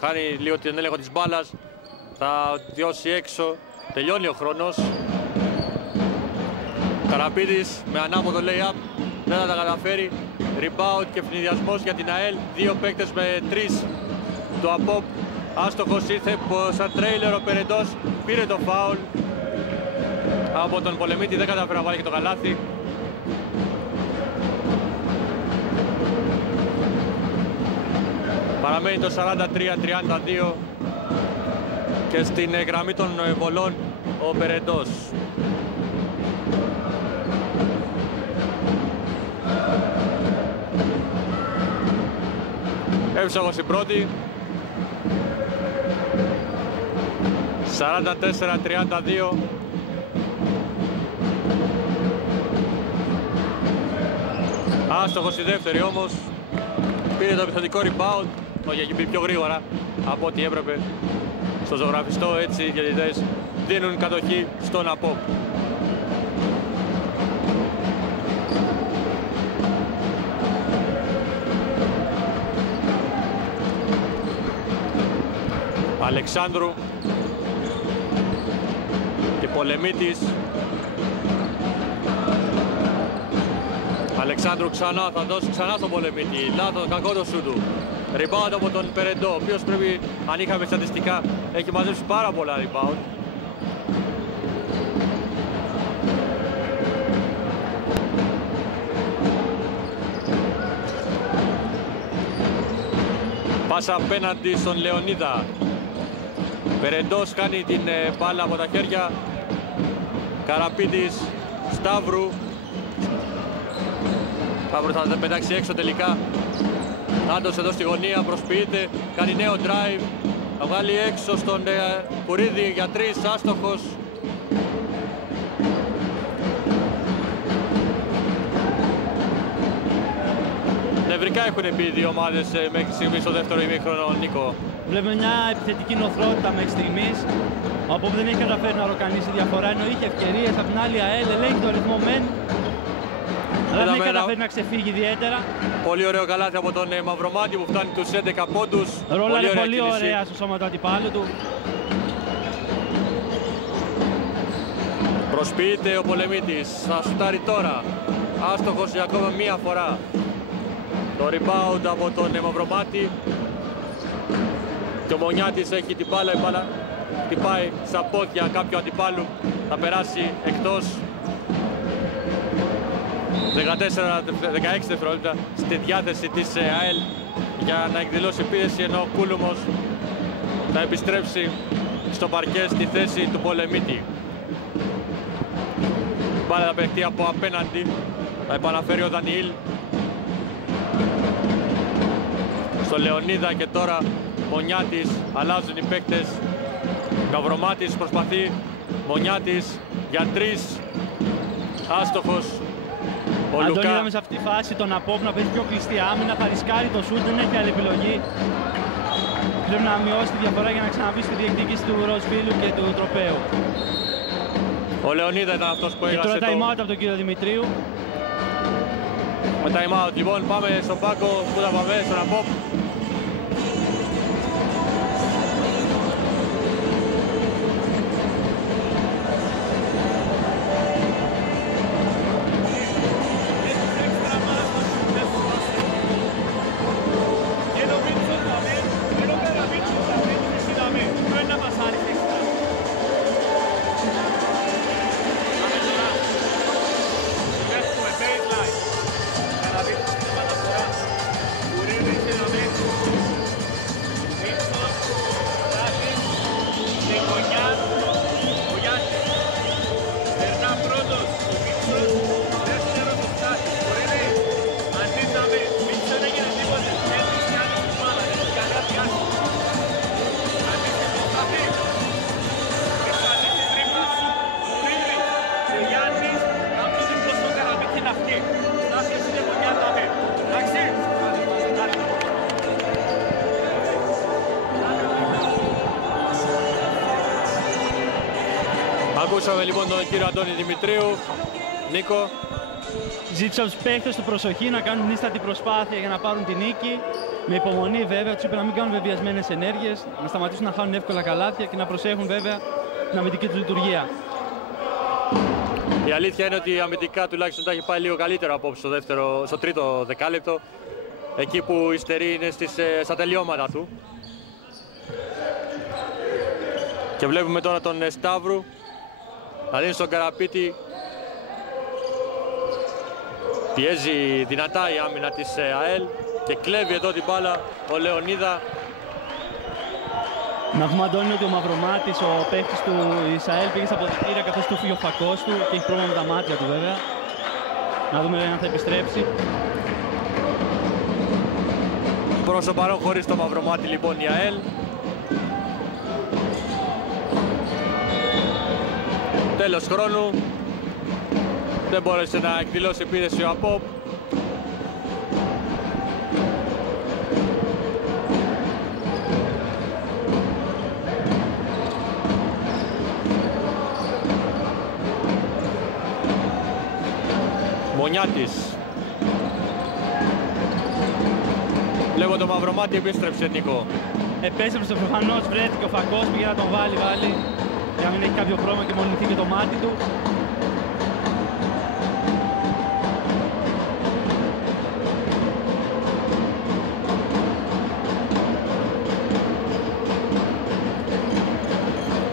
Χάνει λίγο την έλεγχο της μπάλας. Θα διώσει έξω. Τελειώνει ο χρόνος. Καραπίδης με ανάποδο lay-up. Δεν θα τα καταφέρει. Rebound και ευνηδιασμός για την ΑΕΛ. Δύο παίκτες με 3. Το ΑΠΟΠ. Άστοχος ήρθε σαν τρέιλερ ο Περεντός. Πήρε το φάουλ από τον Πολεμίτη. Δεν καταφέρει να βάλει και το καλάθι. Παραμένει το 43-32 και στην γραμμή των βολών ο Περεντός. Εύσογος η πρώτη. 44-32. Άστοχος η δεύτερη όμως. Πήρε το επιθετικό rebound. Όχι, έχει μπει πιο γρήγορα από ό,τι έπρεπε. Στο ζωγραφιστό έτσι οι διαιτητές δίνουν κατοχή στον ΑΠΟΠ. Αλεξάνδρου και Πολεμίτης. Αλεξάνδρου ξανά, θα δώσει ξανά στον Πολεμίτη. Λάθος, κακό το σου του. Rebound από τον Περεντό, ο οποίος πρέπει, αν είχαμε στατιστικά, έχει μαζέψει πάρα πολλά rebound. Πάσα απέναντι στον Λεωνίδα. Περεντός κάνει την μπάλα από τα χέρια. Καραπίτης, Σταύρου. Σταύρου θα πετάξει έξω τελικά. Άντος εδώ στη γωνία, προσποιείται, κάνει νέο drive. Θα βγάλει έξω στον Κουρίδη για 3, άστοχος. Νευρικά έχουν μπει οι δύο ομάδες μέχρι στιγμής στο δεύτερο ημίχρονο, Νίκο. Βλέπουμε μια επιθετική νοθρότητα μέχρι στιγμής. Από που δεν έχει καταφέρει να ροκανίσει διαφορά, ενώ είχε ευκαιρίες. Απ' την άλλη ΑΕΛ ελέγχει το ρυθμό μεν. Αλλά δεν έχει καταφέρει να ξεφύγει ιδιαίτερα. Πολύ ωραίο καλάθι από τον Μαυρομάτη που φτάνει τους 11 πόντους. Ρόλαρε πολύ ωραία στο σώμα του αντιπάλου του. Προσποιείται ο Πολεμίτης, θα σουτάρει τώρα. Άστοχος για ακόμα μία φορά. Το rebound από τον Μαυρομάτη. Και ο Μονιάτης έχει την μπάλα, η μπάλα χτυπάει στα πόδια κάποιου αντιπάλου. Θα περάσει εκτός. 16 δευτερόλεπτα στη διάθεση της ΑΕΛ για να εκδηλώσει επίθεση, ενώ ο Κούλουμος θα επιστρέψει στο παρκέ στη θέση του πολεμήτη. Μπάλα θα παιχτεί από απέναντι, θα επαναφέρει ο Δανιήλ στο Λεωνίδα και τώρα Μονιάτης, αλλάζουν οι παίκτες. Γαβρομάτης προσπαθεί, Μονιάτης για 3, άστοχος. Ο Αντώνη, Λουκά. είδαμε σε αυτή τη φάση τον Απόπ να παίζει πιο κλειστή άμυνα, θα ρισκάρει το σούτ, δεν έχει άλλη επιλογή. Πρέπει να μειώσει τη διαφορά για να ξαναβεί στη διεκδίκηση του Ροσβίλου και του τροπαίου. Ο Λεωνίδα ήταν αυτός που Και έγραψε τώρα το... time out από τον κύριο Δημητρίου. Με time out. Λοιπόν, πάμε στον Πάκο, πού θα πάμε, στον Απόπ. Ακούσαμε λοιπόν τον κύριο Αντώνη Δημητρίου. Νίκο. Ζήτησε από τους παίκτες του προσοχή να κάνουν νύστατη προσπάθεια για να πάρουν την νίκη. Με υπομονή βέβαια, τους είπε να μην κάνουν βεβαιασμένες ενέργειες, να σταματήσουν να χάνουν εύκολα καλάθια και να προσέχουν βέβαια την αμυντική τους λειτουργία. Η αλήθεια είναι ότι αμυντικά τουλάχιστον τα έχει πάει λίγο καλύτερο απόψε στο τρίτο δεκάλεπτο. Εκεί που υστερεί είναι στα τελειώματα του. Και βλέπουμε τώρα τον Σταύρου να δίνει στον Καραπίτη. Πιέζει δυνατά η άμυνα της ΑΕΛ και κλέβει εδώ την μπάλα ο Λεωνίδα. Να πούμε, Αντώνη, ότι ο Μαυρομάτης, ο παίκτης του ΙΣΑΕΛ, πήγε στα αποδυτήρια καθώς του φύγει ο φακός του και έχει πρόβλημα με τα μάτια του βέβαια. Να δούμε αν θα επιστρέψει. Προς το παρόν χωρίς το Μαυρομάτη λοιπόν η ΑΕΛ. Τέλος χρόνου. Δεν μπόρεσε να εκδηλώσει επίθεση ο Απόπ. Μονιάτης. Βλέπω το Μαυρομάτι επίστρεψε, Νίκο. Επέστρεψε προφανώς, βρέθηκε ο φακός, πήγε να τον βάλει για να μην έχει κάποιο πρόβλημα και μολυνθεί και το μάτι του.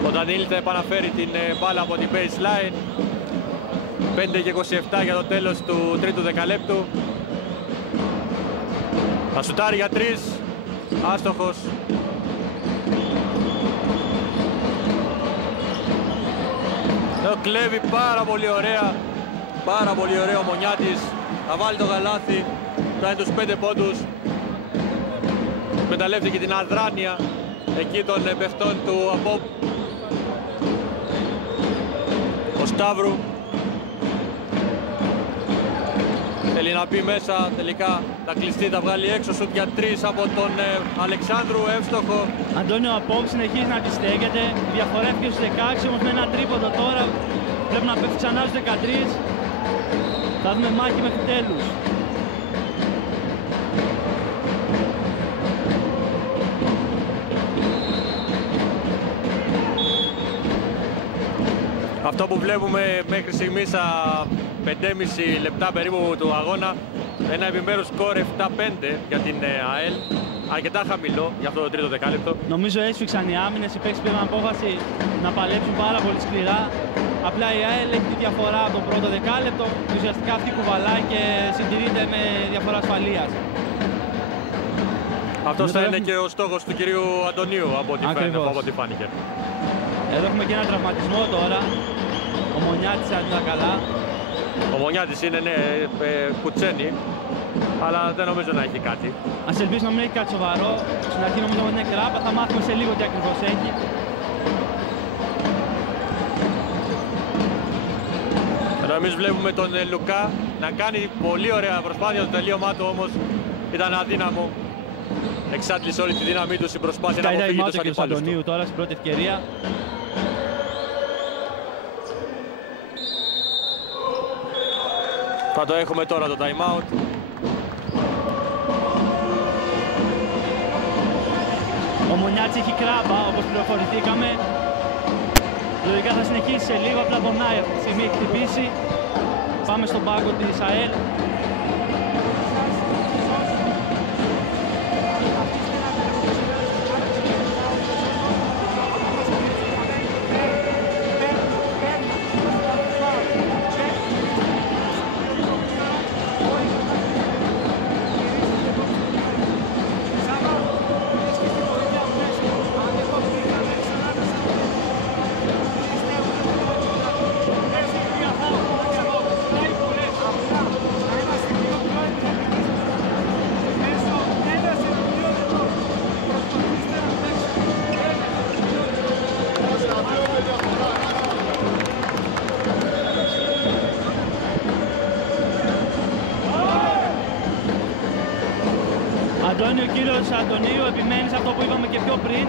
Ο Δανίλη θα επαναφέρει την μπάλα από την baseline. 5 και 27 για το τέλος του τρίτου δεκαλέπτου. Θα σουτάρει για 3. Άστοχος. Το κλέβει πάρα πολύ ωραία. Πάρα πολύ ωραίο ο Μονιάτης. Θα βάλει το καλάθι. Κάνει τους 5 πόντους. Μεταλλεύτηκε την αδράνεια εκεί των παιχτών του Απόπ. Ο Σταύρου θέλει να μπει μέσα, τελικά θα κλειστεί, θα βγάλει έξω σουτ για 3 από τον Αλεξάνδρου, εύστοχο. Αντώνιο, Απόπ συνεχίζει να αντιστέκεται, η διαφορά έφυγε στους 16, όμως με ένα τρίποντο τώρα πρέπει να πέφτει ξανά στους 13. Θα δούμε μάχη μέχρι τέλους. Αυτό που βλέπουμε μέχρι στιγμής στα 5,5 λεπτά περίπου του αγώνα, ένα επιμέρους σκορ 7-5 για την ΑΕΛ, αρκετά χαμηλό για αυτό το τρίτο δεκάλεπτο. Νομίζω έσφιξαν οι άμυνες, οι παίκτες πήραν απόφαση να παλέψουν πάρα πολύ σκληρά. Απλά η ΑΕΛ έχει τη διαφορά από το πρώτο δεκάλεπτο, ουσιαστικά αυτή κουβαλάει και συντηρείται με διαφορά ασφαλείας. Αυτός θα είναι και ο στόχος του κυρίου Αντωνίου από ό,τι φάνηκε. Εδώ έχουμε και ένα τραυματισμό τώρα. Ο Μονιάτης αν είναι καλά. Ο Μονιάτης είναι, ναι, κουτσένει, αλλά δεν νομίζω να έχει κάτι. Ας ελπίσω να μην έχει κάτι σοβαρό. Στην αρχή νομίζω ότι είναι κράπα, θα μάθουμε σε λίγο τι ακριβώς έχει. Εδώ εμείς βλέπουμε τον Λουκά να κάνει πολύ ωραία προσπάθεια, το τελείωμά του όμως ήταν αδύναμο. Εξάντλησε όλη τη δύναμή του στην προσπάθεια να αποφύγει τους αντιπάλους του. Αντωνίου τώρα στην πρώτη ευκαιρία. Θα το έχουμε τώρα το time out. Ο Μονιάτης έχει κράπα όπως πληροφορηθήκαμε. Λογικά θα συνεχίσει σε λίγο, απλά πονάει αυτή τη στιγμή, έχει χτυπήσει. Πάμε στον πάγκο της ΑΕΛ. Ο κύριος Αντωνίου επιμένει σε αυτό που είπαμε και πιο πριν.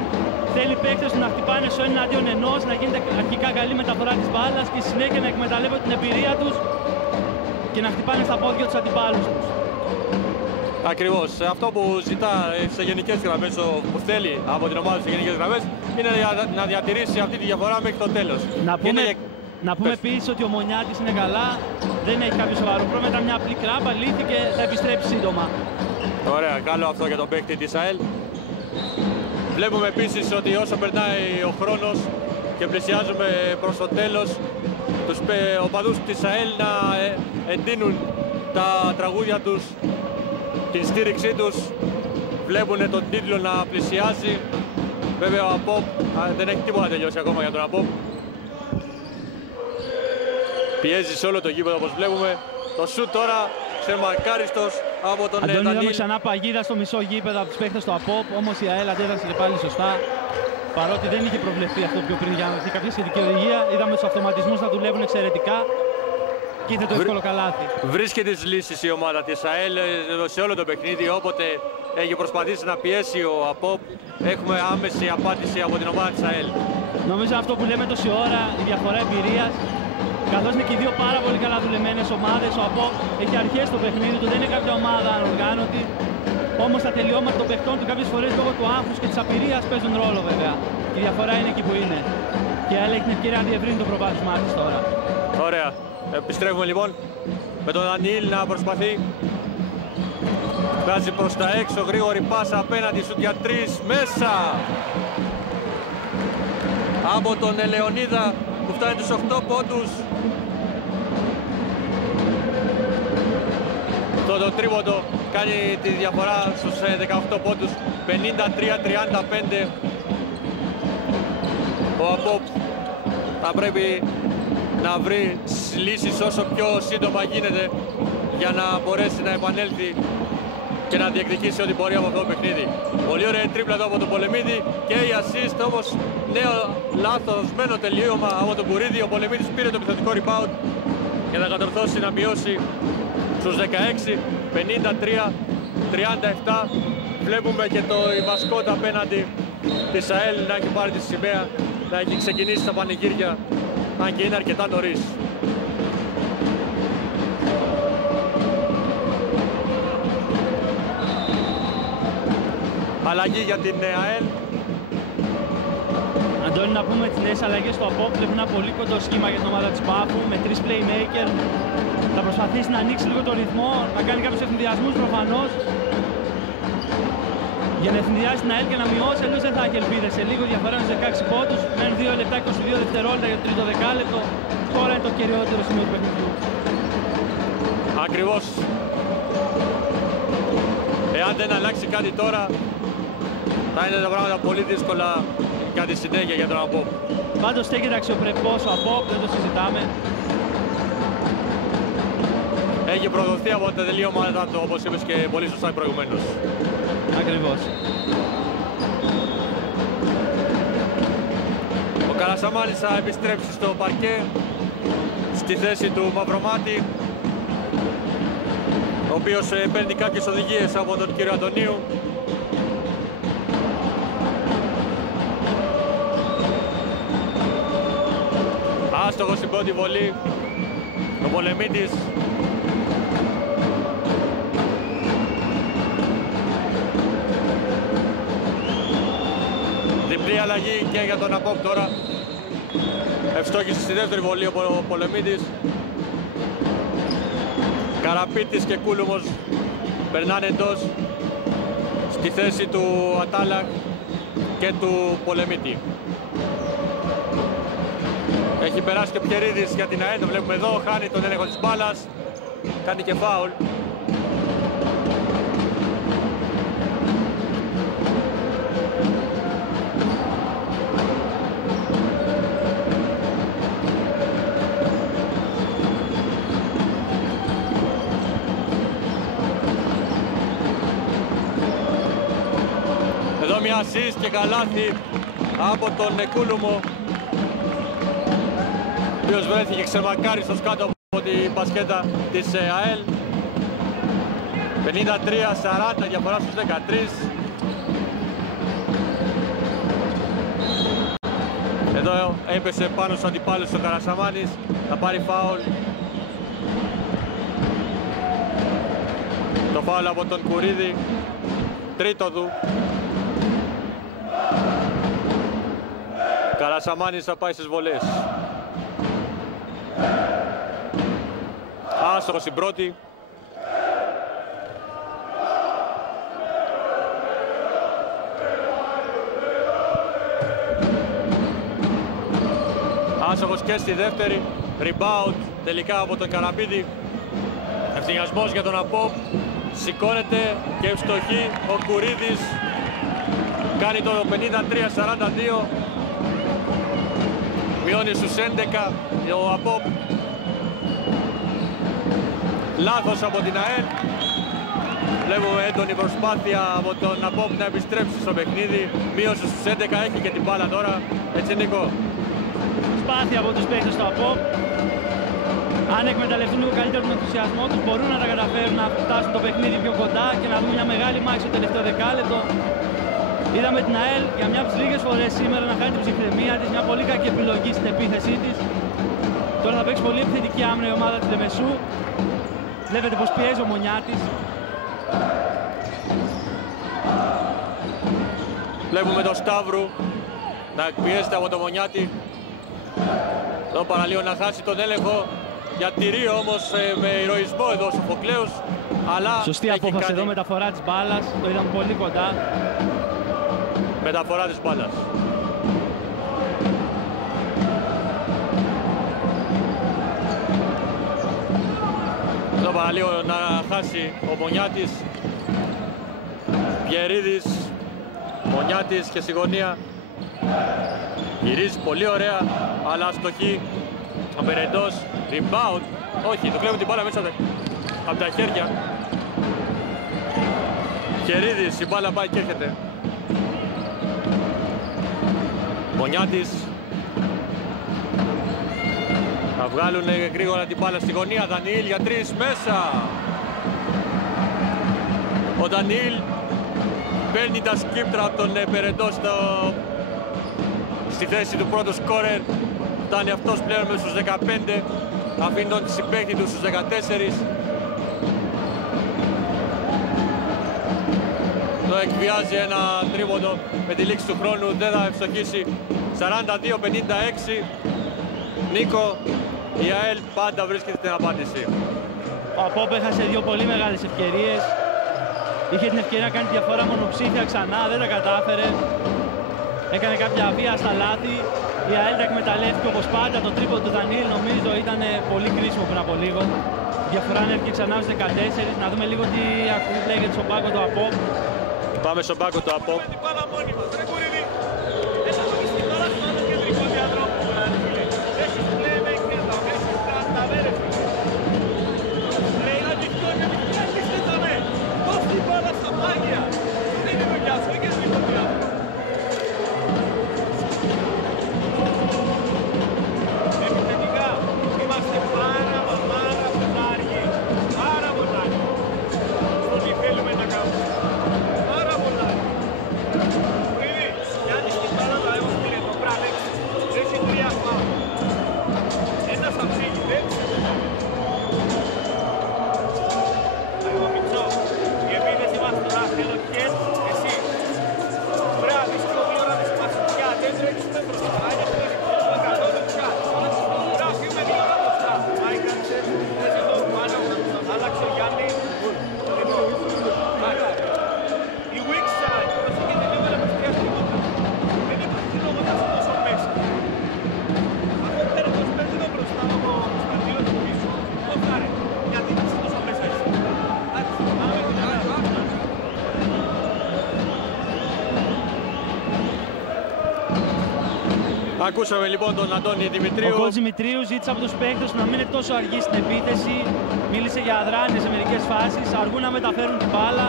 Θέλει οι παίκτες του να χτυπάνε στο εναντίον ενός, να γίνεται αρχικά καλή μεταφορά της μπάλας και στη συνέχεια να εκμεταλλεύονται την εμπειρία τους και να χτυπάνε στα πόδια τους αντιπάλους τους. Ακριβώς. Αυτό που ζητά σε γενικές γραμμές, που θέλει από την ομάδα σε γενικές γραμμές, είναι να διατηρήσει αυτή τη διαφορά μέχρι το τέλος. Να πούμε επίσης ότι ο Μονιάτης είναι καλά, δεν έχει κάποιο σοβαρό πρόβλημα, ήταν μια απλή κράπα, λύθηκε, θα επιστρέψει σύντομα. Ωραία, καλό αυτό για τον παίκτη της ΑΕΛ. Βλέπουμε επίσης ότι όσο περνάει ο χρόνος και πλησιάζουμε προς το τέλος, τους οπαδούς της ΑΕΛ να εντείνουν τα τραγούδια τους, την στήριξή τους. Βλέπουν τον τίτλο να πλησιάζει. Βέβαια ο ΑΠΟΠ δεν έχει τίποτα τελειώσει ακόμα για τον ΑΠΟΠ. Πιέζει σε όλο το γήπεδο όπως βλέπουμε. Το σουτ τώρα ξεμαρκάριστος από τον Αντώνη, Ντανίλ. είδαμε ξανά παγίδα στο μισό γήπεδο από τους παίκτες του ΑΠΟΠ, όμως η ΑΕΛ αντέδρασε και πάλι σωστά. Παρότι δεν είχε προβλεφθεί αυτό πιο πριν για να δοθεί κάποια σχετική οδηγία, είδαμε τους αυτοματισμούς να δουλεύουν εξαιρετικά και ήρθε το εύκολο καλάθι. Βρίσκει τις λύσεις η ομάδα της ΑΕΛ σε όλο το παιχνίδι, όποτε έχει προσπαθήσει να πιέσει ο ΑΠΟΠ, έχουμε άμεση απάντηση από την ομάδα της ΑΕΛ. Νομίζω αυτό που λέμε τόση ώρα, η διαφορά εμπειρίας, καθώς είναι και οι δύο πάρα πολύ καλά δουλεμένες ομάδες. Ο ΑΠΟΠ έχει αρχές στο παιχνίδι του, δεν είναι κάποια ομάδα ανοργάνωτη. Όμως τα τελειώματα των παιχτών του κάποιες φορές λόγω του άγχους και της απειρίας παίζουν ρόλο βέβαια. Η διαφορά είναι εκεί που είναι. Και η ΑΕΛ έχει την ευκαιρία να διευρύνει το προβάδισμά της τώρα. Ωραία. Επιστρέφουμε λοιπόν με τον Ντανίλ να προσπαθεί. Βγάζει προς τα έξω, γρήγορη πάσα απέναντι σου για 3 μέσα. Από τον Ελεονίδα που φτάνει τους 8 πόντους. Το τρίποντο κάνει τη διαφορά στους 18 πόντους, 53-35. Ο ΑΠΟΠ θα πρέπει να βρει λύσεις όσο πιο σύντομα γίνεται για να μπορέσει να επανέλθει και να διεκδικήσει ό,τι μπορεί από αυτό το παιχνίδι. Πολύ ωραία τρίπλα εδώ από τον Πολεμίδη και η assist, όμως νέο λάθος-μένο τελείωμα από τον Μπουρίδη. Ο Πολεμίδης πήρε το επιθετικό rebound και θα κατορθώσει να μειώσει στους 16, 53-37. Βλέπουμε και η μασκότ απέναντι της ΑΕΛ να έχει πάρει τη σημαία, να έχει ξεκινήσει τα πανηγύρια, αν και είναι αρκετά νωρίς. Αλλαγή για την ΑΕΛ. Αντώνη, Πρέπει να πούμε τις νέες αλλαγές στο ΑΠΟΠ. Βλέπει ένα πολύ κοντό σχήμα για την ομάδα της Πάφου με 3 playmaker. Θα προσπαθήσει να ανοίξει λίγο το ρυθμό, να κάνει κάποιους ευθυνδιασμούς προφανώς. Για να ευθυνδιάσει την ΑΕΛ και να μειώσει, αλλιώς δεν θα έχει ελπίδες. Σε λίγο διαφορά είναι 16 πόντους. Μένουν 2 λεπτά 22 δευτερόλεπτα για το τρίτο δεκάλεπτο. Τώρα είναι το κυριότερο σημείο του παιχνιδιού. Ακριβώς. Εάν δεν αλλάξει κάτι τώρα, θα είναι τα πράγματα πολύ δύσκολα για τη συνέχεια για τον ΑΠΟΠ. Πάντως στέκεται αξιοπρεπώς ο ΑΠΟΠ, δεν το συζητάμε. Έχει προδοθεί από τα τελείωματα του, όπως είπες και πολύ σωστά προηγουμένως. Ακριβώς. Ο Καρασαμάνης θα επιστρέψει στο παρκέ, στη θέση του Μαυρομάτη, ο οποίος παίρνει κάποιες οδηγίες από τον κύριο Αντωνίου. Άστοχος στην πρώτη βολή, ο Πολεμίτης. Διπλή αλλαγή και για τον ΑΠΟΠ τώρα. Ευστόχησε στη δεύτερη βολή ο Πολεμίτης. Καραπίτης και Κούλουμος περνάνε εντός στη θέση του Ατάλακ και του Πολεμίτη. Έχει περάσει και ο Πιερίδης για την ΑΕΛ, το βλέπουμε εδώ, χάνει τον έλεγχο της μπάλας, κάνει και φάουλ. Εδώ μια assist και καλάθι από τον Κούλουμο, ο οποίος βρέθηκε ξεμακάριστος κάτω από την μπασκέτα της ΑΕΛ. 53-40, διαφορά στους 13. Εδώ έπεσε πάνω στους αντιπάλους ο Καρασαμάνης, θα πάρει φάουλ. Το φάουλ από τον Κουρίδη, τρίτο του. Καρασαμάνης θα πάει στις βολές. Άστοχος στην πρώτη. Άστοχος και στη δεύτερη. Rebound τελικά από τον Καραπίδη. Ευθυνιασμός για τον ΑΠΟΠ. Σηκώνεται και ευστοχή ο Κουρίδης. Κάνει το 53-42. Μειώνει στους 11 ο ΑΠΟΠ. Λάθος από την ΑΕΛ. Βλέπουμε έντονη προσπάθεια από τον ΑΠΟΠ να επιστρέψει στο παιχνίδι. Μείωσε στους 11, έχει και την μπάλα τώρα. Έτσι Νίκο. Προσπάθεια από τους παίκτες του ΑΠΟΠ. Αν εκμεταλλευτούν λίγο καλύτερο τον ενθουσιασμό τους, μπορούν να τα καταφέρουν να φτάσουν το παιχνίδι πιο κοντά και να δούμε μια μεγάλη μάχη στο τελευταίο δεκάλεπτο. Είδαμε την ΑΕΛ για μια από τις λίγες φορές σήμερα να κάνει την ψυχραιμία της, μια πολύ κακή επιλογή στην επίθεσή της. Τώρα θα παίξει πολύ επιθετική άμυνα η ομάδα της Λεμεσού. Βλέπετε πως πιέζει ο Μονιάτης. Βλέπουμε τον Σταύρου να εκπιέζεται από τον Μονιάτη. Εδώ παραλίγο να χάσει τον έλεγχο. Για τυρί όμως με ηρωισμό εδώ ο Σοφοκλέους. Αλλά σωστή απόφαση εδώ, μεταφορά της μπάλας. Το είδαμε πολύ κοντά. Μεταφορά της μπάλας. Εδώ παραλίγο να χάσει ο Μονιάτης. Πιερίδης, Μονιάτης και στη γωνία. Γυρίζει πολύ ωραία, αλλά αστοχή. Απερεντός, rebound. Όχι, το κλέβουν την μπάλα μέσα από τα χέρια. Πιερίδης, η μπάλα πάει και έρχεται. Μονιάτης. Θα βγάλουν γρήγορα την μπάλα στη γωνία. Δανιήλ για 3 μέσα. Ο Δανιήλ παίρνει τα σκύπτρα από τον Περεντό στη θέση του πρώτου σκόρερ. Φτάνει αυτός πλέον με στους 15. Αφήνει τον συμπαίχτη του στους 14. Το εκβιάζει ένα τρίποντο με τη λήξη του χρόνου. Δεν θα ευστοχίσει 42-56. Νίκο, η ΑΕΛ πάντα βρίσκεται στην απάντηση. Ο ΑΠΟΠ έχασε δύο πολύ μεγάλες ευκαιρίες. Είχε την ευκαιρία να κάνει τη διαφορά μονοψήφια ξανά, δεν τα κατάφερε. Έκανε κάποια αβίαστα λάθη. Η ΑΕΛ τα εκμεταλλεύτηκε όπως πάντα. Το τρίποντο του Δανίλ νομίζω ήταν πολύ κρίσιμο πριν από λίγο. Η διαφορά ανέβηκε ξανά στους 14. Να δούμε λίγο τι λέγεται στον πάγκο του ΑΠΟΠ. Πάμε στον πάγκο του ΑΠΟΠ. Ακούσαμε λοιπόν τον Αντώνη Δημητρίου. Ο κότς Δημητρίου ζήτησε από τους παίκτες να μην είναι τόσο αργοί στην επίθεση. Μίλησε για αδράνειες σε μερικές φάσεις. Αργούν να μεταφέρουν την μπάλα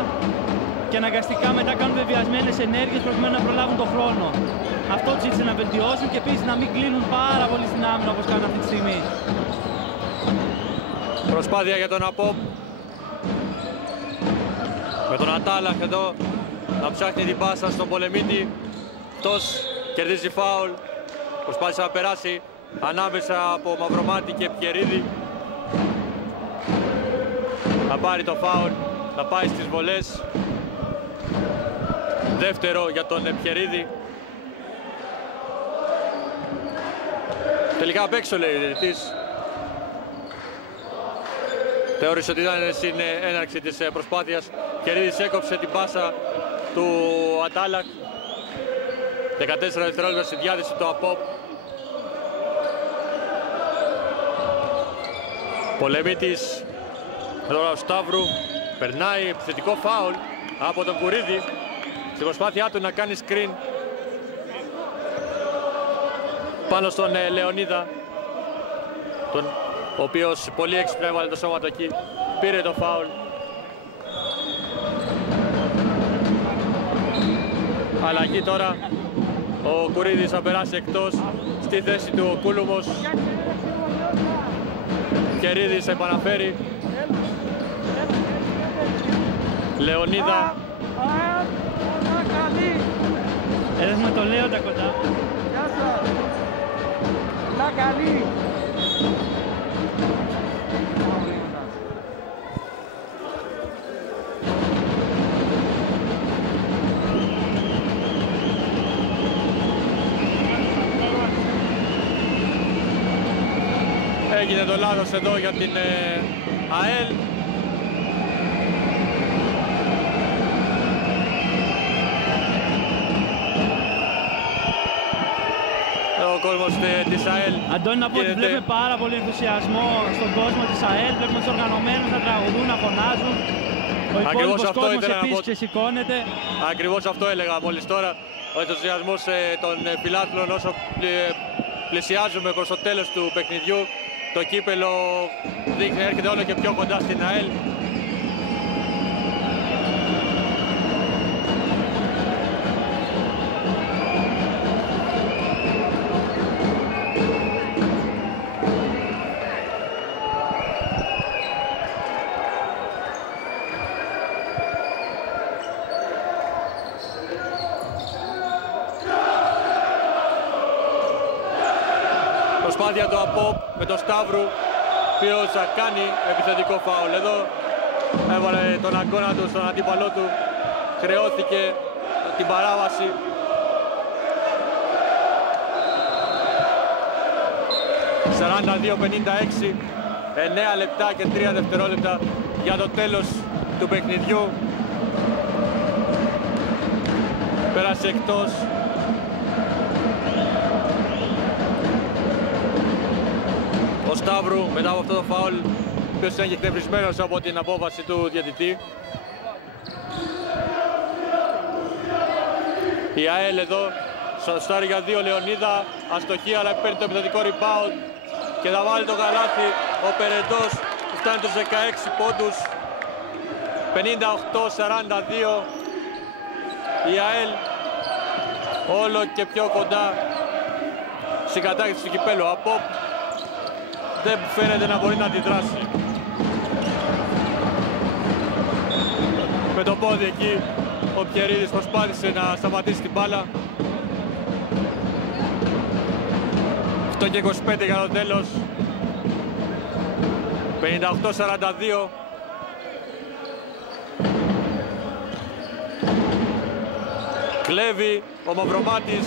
και αναγκαστικά μετά κάνουν βεβαιασμένες ενέργειες προκειμένου να προλάβουν τον χρόνο. Αυτό τους ζήτησε να βελτιώσουν και επίσης να μην κλείνουν πάρα πολύ στην άμυνα όπως κάνουν αυτή τη στιγμή. Προσπάθεια για τον ΑΠΟΠ. Με τον Ατάλαχ εδώ να ψάχνει την πάσα στον Πολεμίτη. Αυτός κερδίζει φάουλ. Προσπάθησε να περάσει ανάμεσα από Μαυρομάτη και Πιερίδη. Θα πάρει το φάουλ, θα πάει στις βολές. Δεύτερο για τον Πιερίδη. Τελικά απ' έξω λέει ο διαιτητής. Θεώρησε ότι ήταν στην έναρξη της προσπάθειας. Πιερίδης έκοψε την πάσα του Ατάλαχ. 14 δευτερόλεπτα στη διάθεση του ΑΠΟΠ. Πολεμίτης εδώ ο Σταύρου περνάει επιθετικό φάουλ από τον Κουρίδη στην προσπάθειά του να κάνει screen πάνω στον Λεωνίδα, ο οποίος πολύ έξυπνα έβαλε το σώμα του εκεί, πήρε το φάουλ. Αλλαγή τώρα. Ο Κουρίδης θα περάσει εκτός, στη θέση του ο Κούλουμος. Κερίδης επαναφέρει. Λεωνίδα. Έχουμε το Λέοντα κοντά. Γεια σας. Να καλή. Έγινε το λάθος εδώ για την ΑΕΛ. Ο κόσμος της ΑΕΛ. Αντώνη, να πω ότι βλέπουμε πάρα πολύ ενθουσιασμό στον κόσμο της ΑΕΛ. Βλέπουμε τους οργανωμένους να τραγουδούν, να φωνάζουν. Ο υπόλοιπος κόσμος επίσης ξεσηκώνεται. Ακριβώς αυτό έλεγα μόλις τώρα. Ο ενθουσιασμός των φιλάθλων όσο πλησιάζουμε προς το τέλος του παιχνιδιού. Το κύπελο έρχεται όλο και πιο κοντά στην ΑΕΛ. Προσπάθεια του ΑΠΟΠ με τον Σταύρου, οποίος θα κάνει επιθετικό φάουλ. Εδώ έβαλε τον αγώνα του στον αντίπαλό του, χρεώθηκε την παράβαση. 42-56, 9 λεπτά και 3 δευτερόλεπτα για το τέλος του παιχνιδιού. Πέρασε εκτός. Ο Σταύρου μετά από αυτό το φάουλ, ο οποίος είναι εκνευρισμένος από την απόφαση του διαιτητή. Η ΑΕΛ εδώ σωστάρει για 2 Λεωνίδα, αστοχή αλλά παίρνει το επιθετικό rebound και θα βάλει το καλάθι ο Περεντός που φτάνει τους 16 πόντους. 58-42, η ΑΕΛ όλο και πιο κοντά στην κατάκτηση του κυπέλλου. Από δεν φαίνεται να μπορεί να αντιδράσει. Με το πόδι εκεί ο Πιερίδης προσπάθησε να σταματήσει την μπάλα. 8 και 25 για το τέλος. 58-42. Κλέβει ο Μαυρομάτης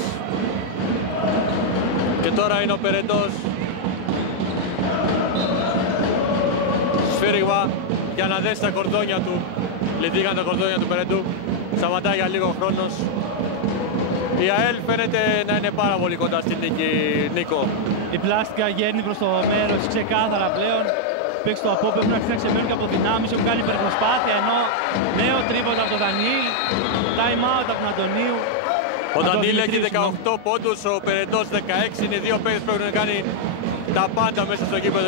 και τώρα είναι ο Περεντός. Σφύριγμα για να δέσει τα κορδόνια του. Λυθήκαν τα κορδόνια του Περεντού. Σταματάει για λίγο χρόνος. Η ΑΕΛ φαίνεται να είναι πάρα πολύ κοντά στην νίκη, Νίκο. Η πλάστικα γέρνει προς το μέρος ξεκάθαρα πλέον. Παίξει το από πρέπει να ξεμείνουν και από δυνάμεις, έχουν κάνει υπερπροσπάθεια, ενώ νέο τρίποντα από τον Δανίλ, time out από τον Αντωνίου. Ο Δανίλ έχει 18 πόντους, ο Περεντός 16, είναι δύο παίκτες που έχουν κάνει τα πάντα μέσα στο γήπεδο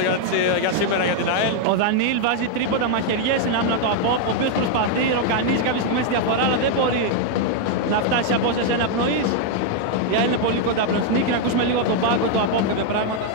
για σήμερα για την ΑΕΛ. Ο Δανίλ βάζει τρίποντα μαχαιριές στην άμυνα του ΑΠΟΠ, ο οποίος προσπαθεί, ροκανίζει κάποιες στιγμές τη διαφορά, αλλά δεν μπορεί να φτάσει σε απόσταση αναπνοής. Η ΑΕΛ είναι πολύ κοντά πλέον στην νίκη, να ακούσουμε λίγο από τον πάγκο του ΑΠΟΠ κάποια πράγματα.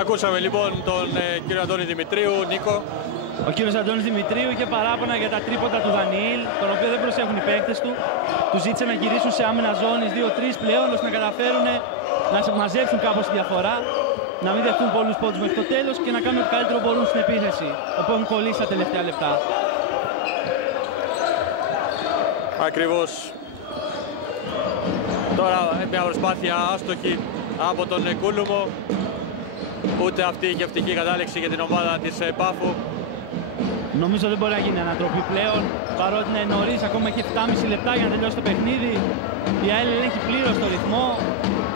Ακούσαμε λοιπόν τον κύριο Αντώνη Δημητρίου. Νίκο. Ο κύριος Αντώνης Δημητρίου είχε παράπονα για τα τρίποντα του Δανιήλ, τον οποίο δεν προσέχουν οι παίκτες του. Του ζήτησε να γυρίσουν σε άμυνα ζώνης 2-3 πλέον, ώστε να καταφέρουν να μαζέψουν κάπως τη διαφορά, να μην δεχτούν πολλούς πόντους μέχρι το τέλος και να κάνουν το καλύτερο μπορούν στην επίθεση, όπου έχουν κολλήσει τα τελευταία λεπτά. Ακριβώς. Τώρα μια προσπάθεια άστοχη από τον Κούλουμο. Ούτε αυτή είχε ευτυχή κατάληξη για την ομάδα της Πάφου. Νομίζω δεν μπορεί να γίνει ανατροπή πλέον, παρότι είναι νωρίς, ακόμα έχει 7,5 λεπτά για να τελειώσει το παιχνίδι. Η ΑΕΛ έχει πλήρως το ρυθμό.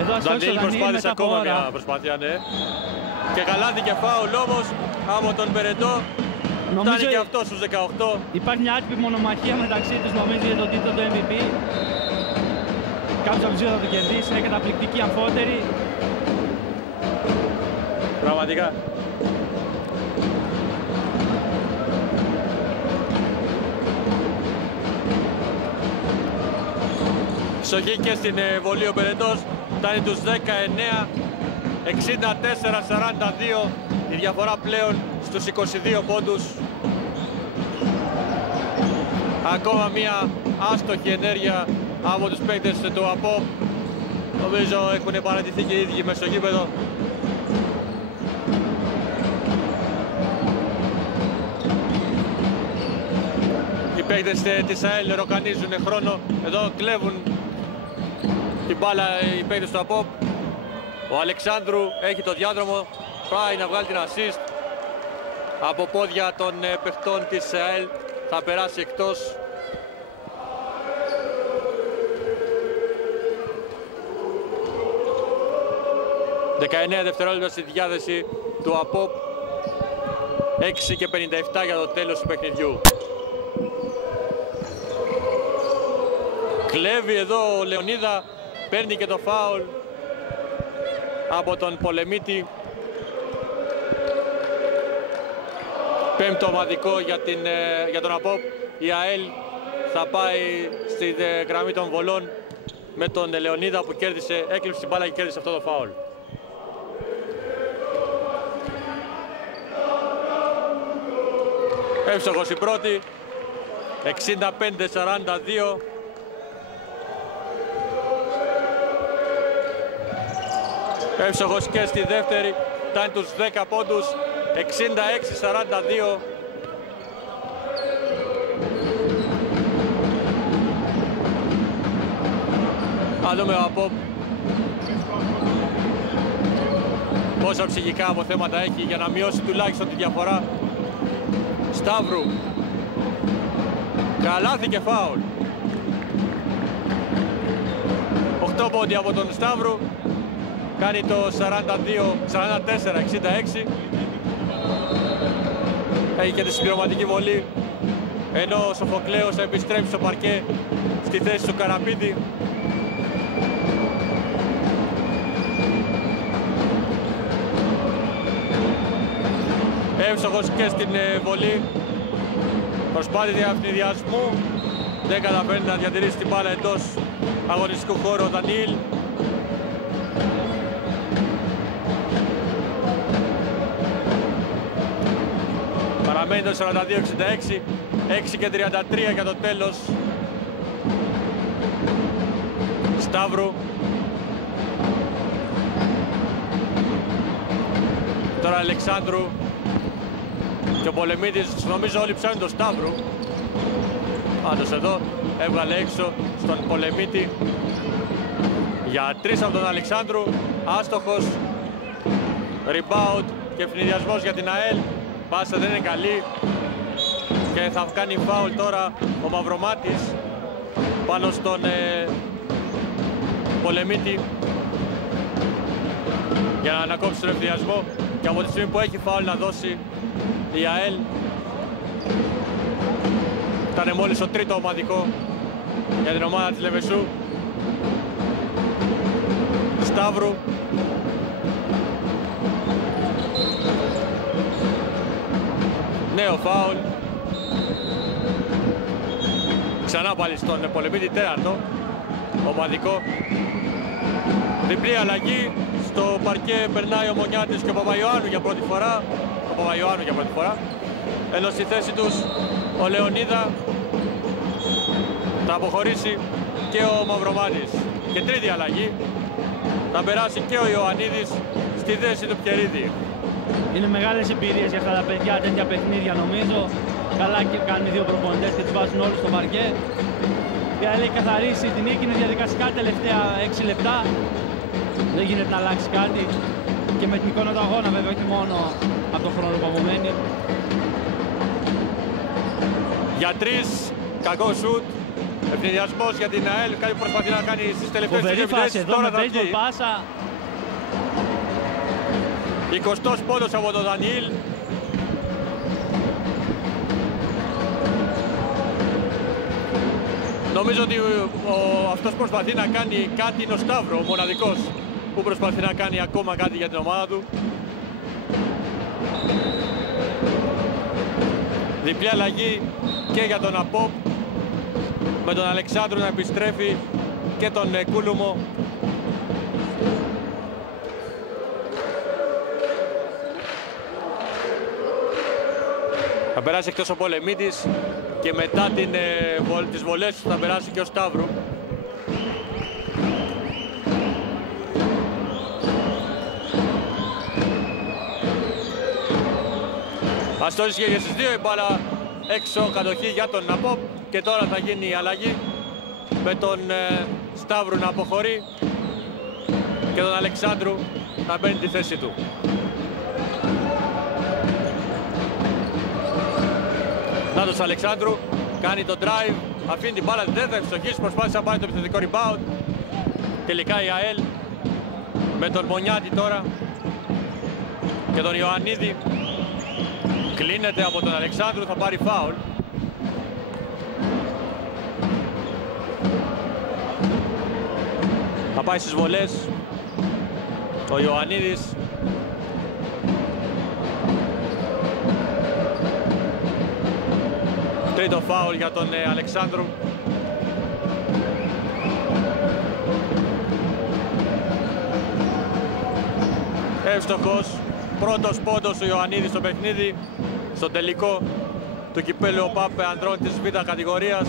Εδώ αστόχησε ο Δανίλ μετά από ώρα. Μια προσπάθεια, ναι. Και καλάθι και φάουλ όμως από τον Περεντό. Φτάνει και αυτό στους 18. Υπάρχει μια άτυπη μονομαχία μεταξύ τους, νομίζω, για τον τίτλο του MVP. Κάποιος από τους δύο θα το κερδίσει, είναι καταπληκτική αμφότερη. Πραγματικά. Σοχή και στην βολή ο Περεντός, φτάνει τους 19, 64-42, η διαφορά πλέον στους 22 πόντους. Ακόμα μία άστοχη ενέργεια από τους παίκτες του ΑΠΟ. Νομίζω έχουν παρατηθεί και οι ίδιοι μες στο γήπεδο. Οι παίκτες της ΑΕΛ ροκανίζουν χρόνο, εδώ κλέβουν την μπάλα οι παίκτες του ΑΠΟΠ. Ο Αλεξάνδρου έχει το διάδρομο, πάει να βγάλει την assist. Από πόδια των παιχτών της ΑΕΛ θα περάσει εκτός. ...19 δευτερόλεπτα στη διάθεση του ΑΠΟΠ. 6 και 57 για το τέλος του παιχνιδιού. Κλέβει εδώ ο Λεωνίδα, παίρνει και το φάουλ. από τον Πολεμίτη. Πέμπτο ομαδικό για τον ΑΠΟΠ. Η ΑΕΛ θα πάει στη γραμμή των βολών με τον Λεωνίδα που έκλειψε την μπάλα και κέρδισε αυτό το φάουλ. Εύστοχος η πρώτη, 65-42. Εύστοχος και στη δεύτερη, φτάνει τους 10 πόντους, 66-42. Να δούμε ο ΑΠΟΠ πόσα ψυχικά αποθέματα έχει για να μειώσει τουλάχιστον τη διαφορά. Σταύρου, καλάθι και φάουλ. 8 πόντι από τον Σταύρου, κάνει το 44-66. Έχει και τη συμπληρωματική βολή, ενώ ο Σοφοκλέος θα επιστρέψει στο παρκέ στη θέση του Καραπίδη. Εύστοχος και στην βολή. Προσπάθεια διαφνηδιασμού. Δεν καταφέρνει να διατηρήσει την μπάλα εντός αγωνιστικού χώρου ο Δανίλ. Παραμένει το 42-66. 6 και 33 για το τέλος. Σταύρου. Τώρα Αλεξάνδρου. Και ο Πολεμίτης, νομίζω όλοι ψάχνουν τον Σταύρου. Πάντως εδώ έβγαλε έξω στον Πολεμίτη. Για 3 από τον Αλεξάνδρου. Άστοχος. Rebound και ευνηδιασμός για την ΑΕΛ. Πάσα δεν είναι καλή. Και θα κάνει φάουλ τώρα ο Μαυρομάτης πάνω στον Πολεμίτη για να ανακόψει τον ευνηδιασμό. Και από τη στιγμή που έχει φάουλ να δώσει η ΑΕΛ, ήταν μόλις το τρίτο ομαδικό για την ομάδα της Λεμεσού. Σταύρου. Νέο φάουλ. Ξανά πάλι στον Πολεμίτη, τέταρτο ομαδικό. Διπλή αλλαγή. Στο παρκέ περνάει ο Μονιάτης και ο Παπαϊωάννου για πρώτη φορά. Ενώ στη θέση τους ο Λεωνίδα θα αποχωρήσει και ο Μαυρομάτης. Και τρίτη αλλαγή, θα περάσει και ο Ιωαννίδης στη θέση του Πιερίδη. Είναι μεγάλες εμπειρίες για αυτά τα παιδιά, τέτοια παιχνίδια νομίζω. Καλά και κάνουν οι δύο προπονητές και τους βάζουν όλους στο παρκέ. Η ΑΕΛ έχει καθαρίσει την νίκη, είναι διαδικαστικά τελευταία 6 λεπτά. Δεν γίνεται να αλλάξει κάτι. Και με την εικόνα του αγώνα βέβαια, όχι μόνο από τον χρόνο που απομένει. Για 3, κακό σουτ. Ευνηδιασμός για την ΑΕΛ, κάτι που προσπαθεί να κάνει στις τελευταίες επιθέσεις. Τώρα με baseball πάσα. 20ος πόντος από τον Δανίλ. Νομίζω ότι αυτός προσπαθεί να κάνει κάτι, είναι ο Σταύρο, ο μοναδικός που προσπαθεί να κάνει ακόμα κάτι για την ομάδα του. Διπλή αλλαγή και για τον ΑΠΟΠ, με τον Αλεξάνδρου να επιστρέφει και τον Κούλουμο. Θα περάσει εκτός ο Πολεμίτης και μετά τις βολές θα περάσει και ο Σταύρου. Αυτό ίσχυε και στις δύο, η μπάλα έξω, κατοχή για τον ΑΠΟΠ. Και τώρα θα γίνει η αλλαγή με τον Σταύρου να αποχωρεί και τον Αλεξάνδρου να μπαίνει τη θέση του. Νάτος Αλεξάνδρου κάνει το drive, αφήνει την μπάλα, δεν θα ευστοχίσει, προσπάθησε να πάρει το επιθετικό rebound. Τελικά η ΑΕΛ με τον Μονιάτη τώρα και τον Ιωαννίδη. Κλείνεται από τον Αλεξάνδρου, θα πάρει φάουλ. Θα πάει στις βολές Ο Ιωαννίδης. Τρίτο φάουλ για τον Αλεξάνδρου. Εύστοχος. Πρώτος πόντος ο Ιωαννίδης στο παιχνίδι, στο τελικό του κυπέλλου ΟΠΑΠ ανδρών της Β' κατηγορίας.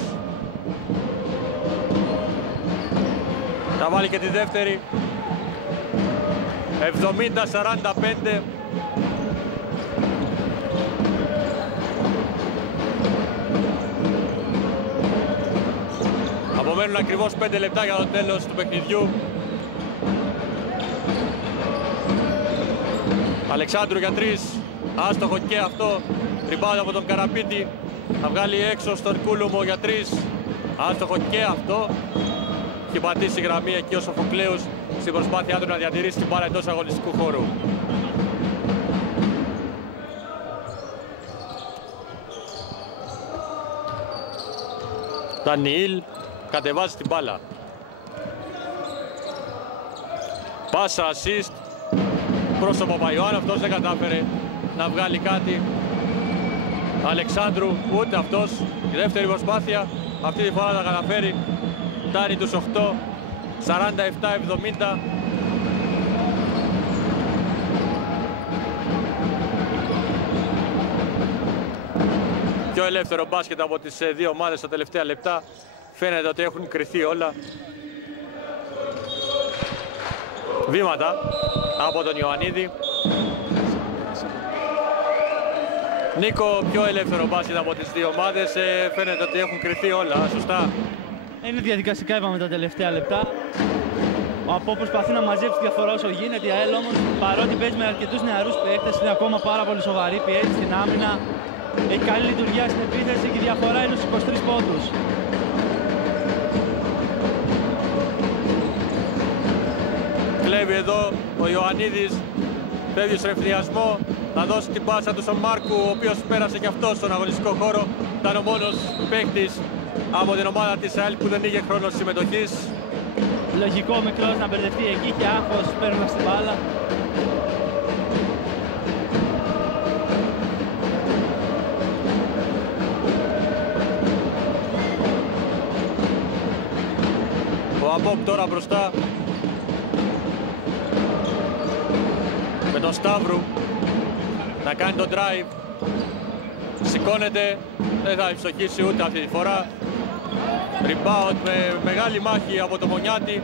Θα βάλει και τη δεύτερη. 70-45. Απομένουν ακριβώς 5 λεπτά για το τέλος του παιχνιδιού. Αλεξάνδρου για 3, άστοχο και αυτό. Rebound από τον Καραπίτη, θα βγάλει έξω στον Κούλουμο για 3, άστοχο και αυτό. Έχει πατήσει γραμμή εκεί ο Σοφοκλέους στην προσπάθειά του να διατηρήσει την μπάλα εντός αγωνιστικού χώρου. Δανιήλ κατεβάζει την μπάλα. Πάσα, assist προς τον Παπαϊωάννου, αυτός δεν κατάφερε να βγάλει κάτι. Αλεξάνδρου ούτε αυτός. Η δεύτερη προσπάθεια αυτή τη φορά θα καταφέρει. Φτάνει τους 8, 47-70. Πιο ελεύθερο μπάσκετ από τις δύο ομάδες στα τελευταία λεπτά. Φαίνεται ότι έχουν κρυθεί όλα. Βήματα από τον Ιωαννίδη. Νίκο, πιο ελεύθερο μπάσκετ από τις δύο ομάδες. Φαίνεται ότι έχουν κρυθεί όλα, σωστά. Είναι διαδικαστικά, είπαμε, τα τελευταία λεπτά. Ο ΑΠΟ προσπαθεί να μαζέψει τη διαφορά όσο γίνεται. Η ΑΕΛ όμως, παρότι παίζει με αρκετούς νεαρούς παίκτες, είναι ακόμα πάρα πολύ σοβαρή, πιέζει στην άμυνα. Έχει καλή λειτουργία στην επίθεση και η διαφορά είναι στους 23 πόντους. Κλέβει εδώ ο Ιωαννίδης, φεύγει στο ευθυνιασμό, θα δώσει την πάσα του στον Μάρκου, ο οποίος πέρασε και αυτός στον αγωνιστικό χώρο. Ήταν ο μόνος παίκτης από την ομάδα της ΑΕΛ που δεν είχε χρόνο συμμετοχής. Λογικό ο μικρός να μπερδευτεί εκεί και άγχος παίρνοντας την μπάλα. Ο Απόπ τώρα μπροστά με τον Σταύρου να κάνει τον drive. Σηκώνεται, δεν θα ευστοχίσει ούτε αυτή τη φορά. Rebound με μεγάλη μάχη από το Μονιάτη.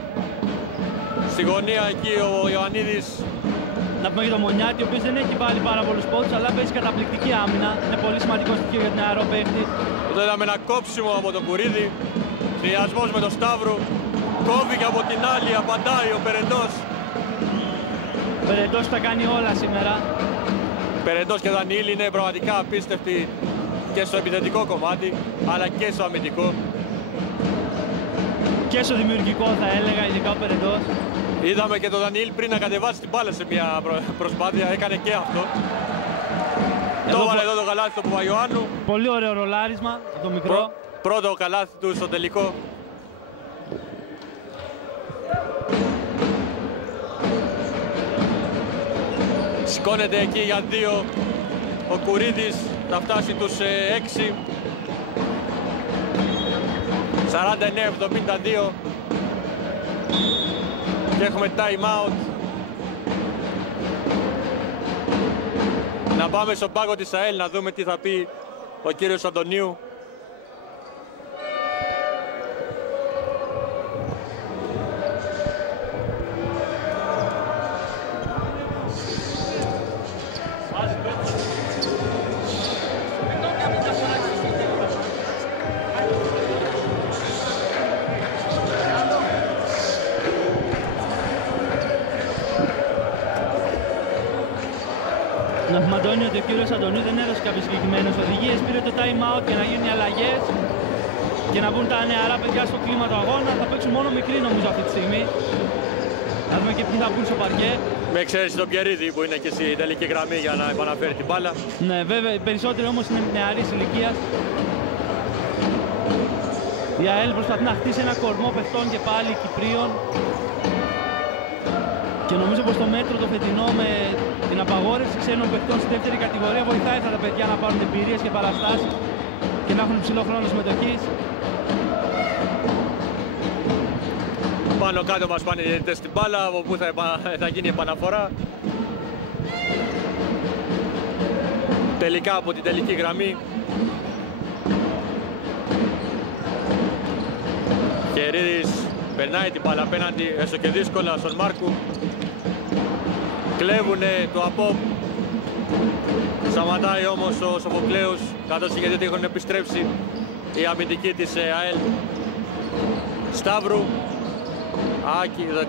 Στη γωνία εκεί ο Ιωαννίδης. Να πούμε για τον Μονιάτη, ο οποίος δεν έχει βάλει πάρα πολλούς πόντους, αλλά παίζει καταπληκτική άμυνα. Είναι πολύ σημαντικό στοιχείο για την νεαρό παίκτη. Εδώ είδαμε ένα κόψιμο από τον Κουρίδη. Συνδυασμός με τον Σταύρου. Κόβει και από την άλλη, απαντάει ο Περεντός. Ο Περεντός τα κάνει όλα σήμερα. Περεντός και Δανιήλ είναι πραγματικά απίστευτοι και στο επιθετικό κομμάτι, αλλά και στο αμυντικό. Και στο δημιουργικό θα έλεγα, ειδικά ο Περεντός. Είδαμε και τον Δανιήλ πριν να κατεβάσει την μπάλα σε μια προσπάθεια, έκανε και αυτό. Το έβαλε εδώ το καλάθι του Παπαϊωάννου. Πολύ ωραίο ρολάρισμα το μικρό. Πρώτο καλάθι του στο τελικό. Σηκώνεται εκεί για 2 ο Κουρίδης, θα φτάσει τους 6. 49-72 και έχουμε time out. Να πάμε στον πάγκο της ΑΕΛ να δούμε τι θα πει ο κύριος Αντωνίου. Να πούμε, Αντώνη, ότι ο κύριος Αντωνίου δεν έδωσε κάποιες συγκεκριμένες οδηγίες. Πήρε το time out για να γίνουν οι αλλαγές και να μπουν τα νεαρά παιδιά στο κλίμα του αγώνα. Θα παίξουν μόνο μικροί νομίζω αυτή τη στιγμή. Να δούμε και ποιοι θα μπουν στο παρκέ. Με εξαίρεση τον Πιερίδη που είναι και στη τελική γραμμή για να επαναφέρει την μπάλα. Ναι, βέβαια, οι περισσότεροι όμως είναι νεαρής ηλικίας. Η ΑΕΛ προσπαθεί να χτίσει ένα κορμό παιχτών και πάλι Κυπρίων. Και νομίζω πως το μέτρο το φετινό με την απαγόρευση ξένων παιχτών στη δεύτερη κατηγορία βοηθάει αυτά τα παιδιά να πάρουν εμπειρίες και παραστάσεις και να έχουν υψηλό χρόνο συμμετοχής. Πάνω κάτω μας πάνε οι διαιτητές στην μπάλα, από πού θα γίνει επαναφορά. Τελικά από την τελική γραμμή. Κερίδης περνάει την μπάλα απέναντι, έστω και δύσκολα, στον Μάρκου. Κλέβουνε το ΑΠΟΠ. Σταματάει όμως ο Σοφοκλέους, καθώς και γιατί έχουν επιστρέψει η αμυντική της ΑΕΛ. Σταύρου.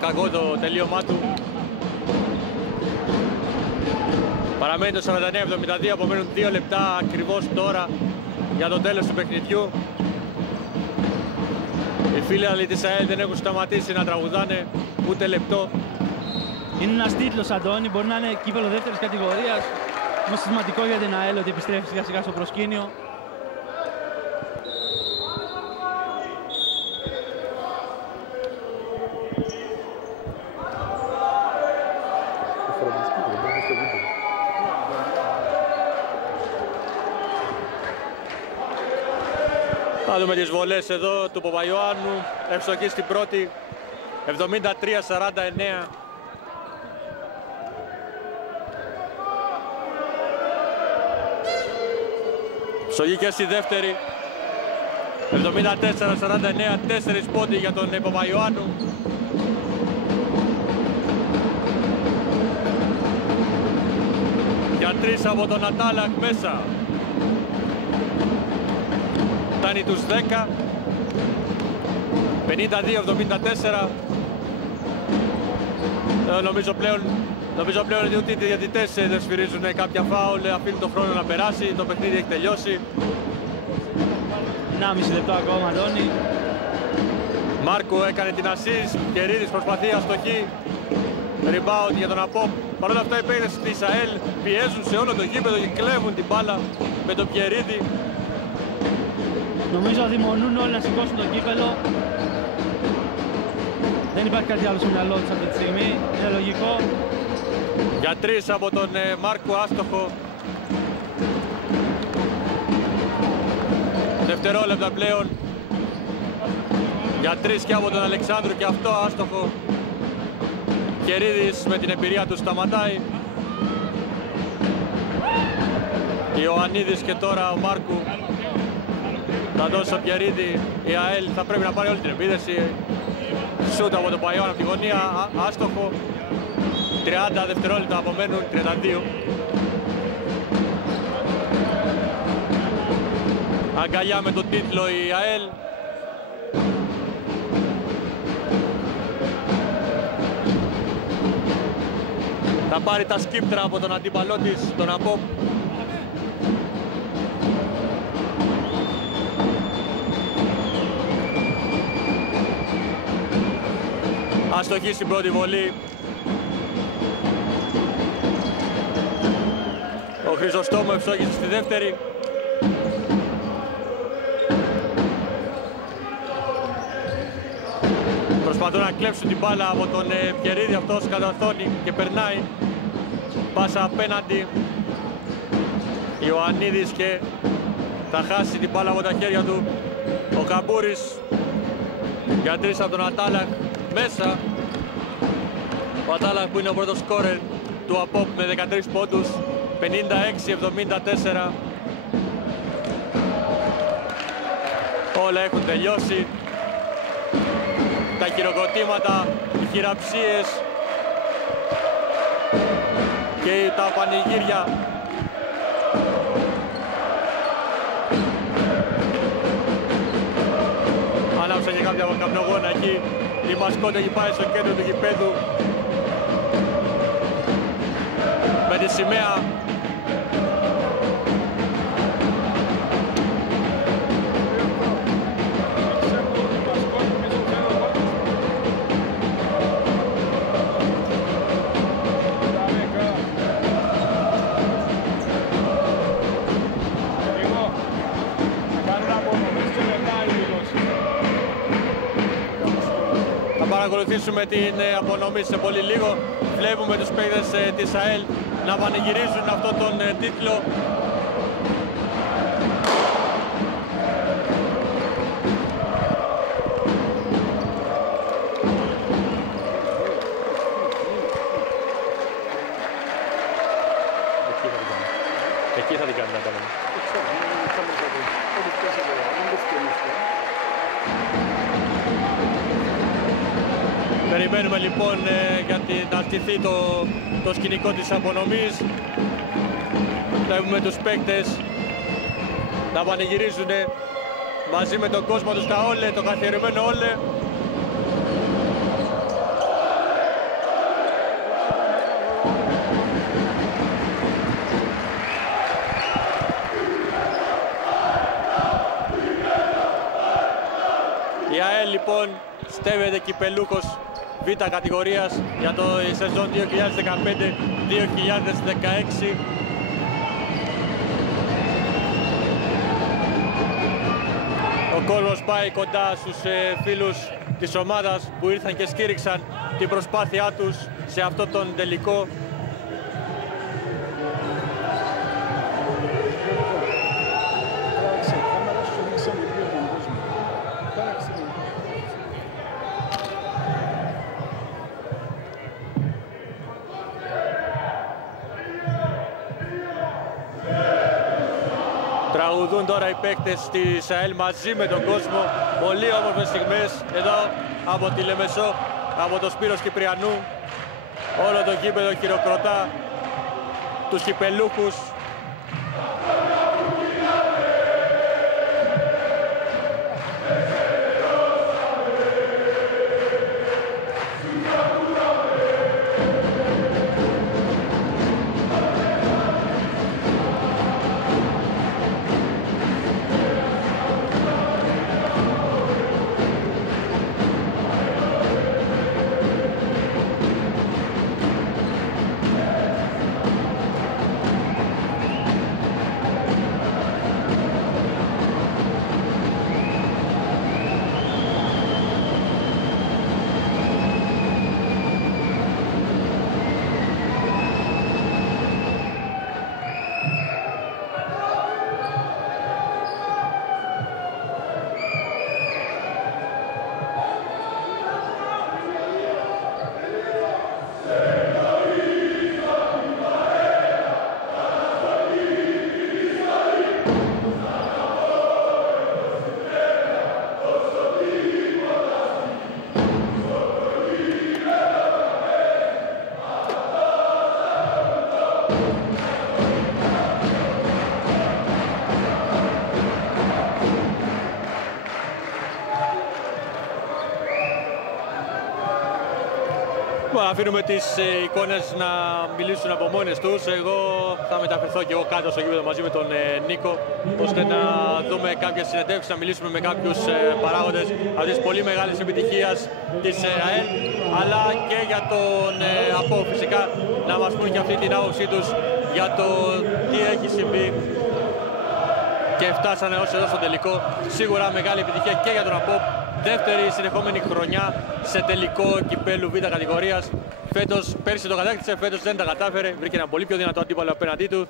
Κακό το τελείωμά του. Παραμένει το 49-72, απομένουν 2 λεπτά ακριβώς τώρα για το τέλος του παιχνιδιού. Οι φίλοι της ΑΕΛ δεν έχουν σταματήσει να τραγουδάνε ούτε λεπτό. Είναι ένας τίτλος, Αντώνη, μπορεί να είναι κύπελλο δεύτερης κατηγορίας. Είναι σημαντικό για την ΑΕΛ ότι επιστρέφει σιγά σιγά στο προσκήνιο. Θα δούμε τις βολές εδώ του Παπαϊωάννου, ευστοχή στην πρώτη, 73-49. Ψωγή και στη δεύτερη, 74-49, 4 πόντι για τον Παπαϊωάννου. Για 3 από τον Ατάλαχ μέσα. Φτάνει τους 10, 52-74. Νομίζω πλέον ότι ούτε οι διαιτητές δεν σφυρίζουν κάποια φάουλ, αφήνουν τον χρόνο να περάσει, το παιχνίδι έχει τελειώσει. 1,5 λεπτό ακόμα, Αντώνη. Μάρκου έκανε την ασίστ, Κερίδης προσπαθεί αστοχή. Rebound για τον ΑΠΟΠ. Παρ' όλα αυτά οι παίκτες της ΑΕΛ πιέζουν σε όλο το γήπεδο και κλέβουν την μπάλα με τον Πιερίδη. Νομίζω αδειμονούν όλοι να σηκώσουν το κύπελλο. Δεν υπάρχει κάτι άλλο στο μυαλό τους αυτή τη στιγμή. Είναι λογικό. Για 3 από τον Μάρκου, άστοχο. Δευτερόλεπτα πλέον. Για 3 και από τον Αλεξάνδρου, και αυτό άστοχο. Κερίδης με την εμπειρία του σταματάει. Ιωαννίδης και τώρα ο Μάρκου. Θα δώσει στο Πιερίδη, η ΑΕΛ θα πρέπει να πάρει όλη την επίδεση. Σούτ από τον Παϊωάννου από τη γωνία, άστοχο. 30 δευτερόλεπτα απομένουν, 32. Αγκαλιά με τον τίτλο η ΑΕΛ. Θα πάρει τα σκύπτρα από τον αντίπαλό της, τον ΑΠΟΠ. Αστοχή στην πρώτη βολή. Ο Χρυσοστόμου ευστόχησε στη δεύτερη. Προσπαθούν να κλέψουν την μπάλα από τον Πιερίδη, αυτός καταρθώνει και περνάει. Πάσα απέναντι. Ιωαννίδης και θα χάσει την μπάλα από τα χέρια του ο Καμπούρης. Για 3 από τον Ατάλαχ μέσα. Ο Ατάλαχ που είναι ο πρώτος σκόρερ του ΑΠΟΠ με 13 πόντους, 56-74. Όλα έχουν τελειώσει. Τα χειροκροτήματα, οι χειραψίες και τα πανηγύρια. Ανάψαν και κάποια καπνογόνα εκεί. Η μασκότα έχει πάει στο κέντρο του γηπέδου με τη σημαία. Θα παρακολουθήσουμε την απονομή σε πολύ λίγο. βλέπουμε τους παίκτες της ΑΕΛ να πανηγυρίζουν αυτόν τον τίτλο. Εκεί θα την κάνει να κάνουμε. Περιμένουμε λοιπόν για να στηθεί το σκηνικό της απονομής. Βλέπουμε τους παίκτες να πανηγυρίζουν μαζί με τον κόσμο τους, τα όλε, το καθιερωμένο όλε. Η ΑΕΛ λοιπόν στέβεται κυπελούχος Β κατηγορίας για το σεζόν 2015-2016. Ο κόσμος πάει κοντά στους φίλους της ομάδας που ήρθαν και στήριξαν την προσπάθειά τους σε αυτό τον τελικό. Τραγουδούν τώρα οι παίκτες της ΑΕΛ μαζί με τον κόσμο. Πολύ όμορφες στιγμές εδώ από τη Λεμεσό, από το Σπύρος Κυπριανού. Όλο το γήπεδο χειροκροτά τους κυπελούχους. Αφήνουμε τις εικόνες να μιλήσουν από μόνες τους. Εγώ θα μεταφερθώ και εγώ κάτω στο γήπεδο μαζί με τον Νίκο, ώστε να δούμε κάποιες συνεντεύξεις, να μιλήσουμε με κάποιους παράγοντες αυτής της πολύ μεγάλης επιτυχίας της ΑΕΛ, αλλά και για τον ΑΠΟ φυσικά, να μας πούν και αυτή την άποψή τους για το τι έχει συμβεί και φτάσανε ως εδώ στο τελικό. Σίγουρα μεγάλη επιτυχία και για τον ΑΠΟ. Δεύτερη συνεχόμενη χρονιά σε τελικό κυπέλου Β κατηγορίας. Πέρσι το κατάκτησε, φέτος δεν τα κατάφερε. Βρήκε ένα πολύ πιο δυνατό αντίπαλο απέναντί του.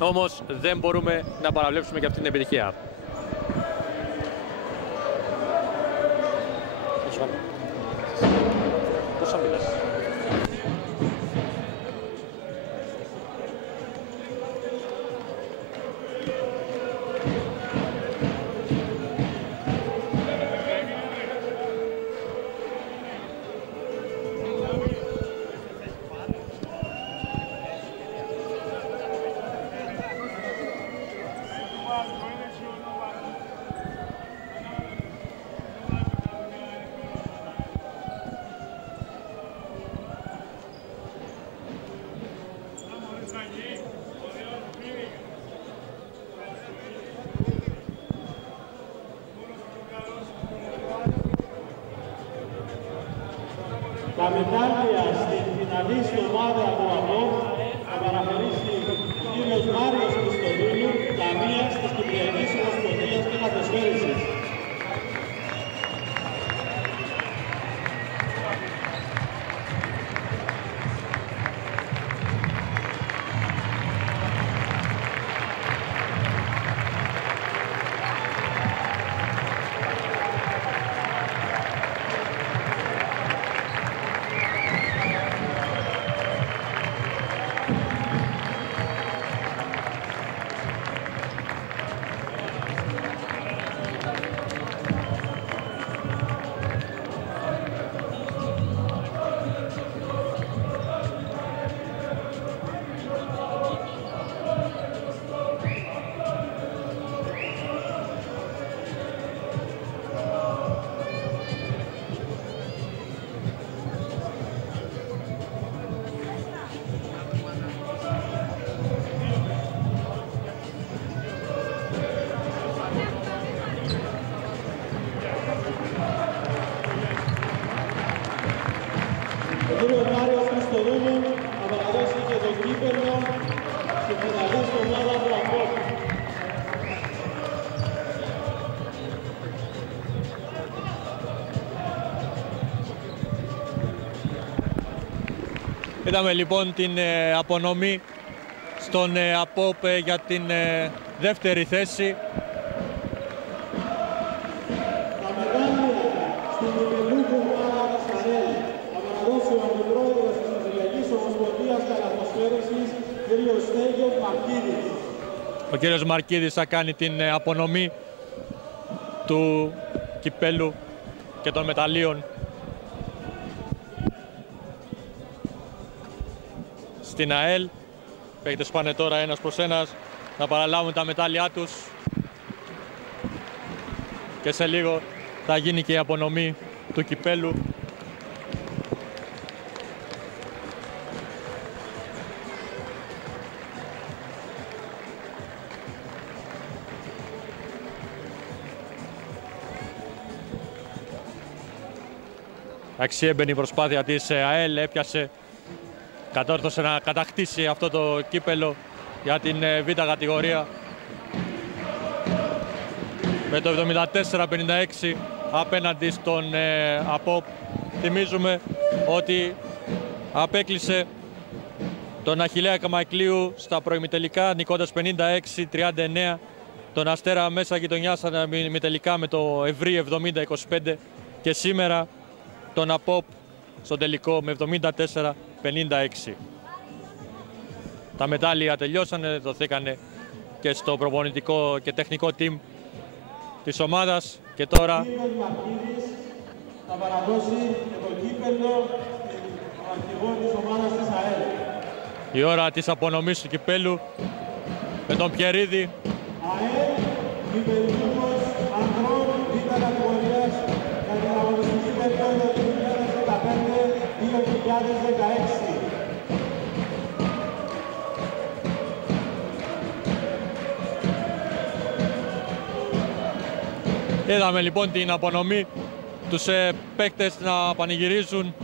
Όμως δεν μπορούμε να παραβλέψουμε και αυτή την επιτυχία. Πόσα μιλάς? Τα μετάλλια στην φιναλίστη ομάδα του ΑΠΟ θα παραχωρήσει ο κύριος Μάριος Χριστοδούλου, ταμείας της Κυπριακής Ομοσπονδίας και Καθοσφαίρησης. Είδαμε λοιπόν την απονομή στον ΑΠΟΠ για την δεύτερη θέση. Τα μετάλλια στην κυπελλούχη ομάδα της ΑΕΛ θα παραδώσει ο Αντιπρόεδρος της Κυπριακής Ομοσπονδίας Καλαθοσφαίρισης, κ. Στέγιος Μαρκίδης. Ο κύριος Μαρκίδης θα κάνει την απονομή του κυπέλου και των μεταλλίων στην ΑΕΛ. Παίκτες πάνε τώρα ένας προς ένας να παραλάβουν τα μετάλλια τους και σε λίγο θα γίνει και η απονομή του κυπέλου. Αξιέμπαινη προσπάθεια της ΑΕΛ, έπιασε, κατόρθωσε να κατακτήσει αυτό το κύπελο για την Β' κατηγορία με το 74-56 απέναντι στον ΑΠΟΠ. Θυμίζουμε ότι απέκλεισε τον Αχιλλέα Καμακλείου στα προημιτελικά νικώντας 56-39 τον Αστέρα Μέσα Γειτονιάς στα ημιτελικά με το ευρύ 70-25 και σήμερα τον ΑΠΟΠ στον τελικό με 74-56. Τα μετάλλια τελειώσανε, δοθήκανε και στο προπονητικό και τεχνικό team της ομάδας και τώρα θα παραδώσει και το κύπελλο ο αρχηγός της ομάδας της ΑΕΛ. Η ώρα της απονομής του κυπέλου με τον Πιερίδη. ΑΕΛ, κυπελλούχος ανδρών Β' κατηγορίας για την αγωνιστική περίοδο 2015-2016. Είδαμε λοιπόν την απονομή, τους παίκτες να πανηγυρίζουν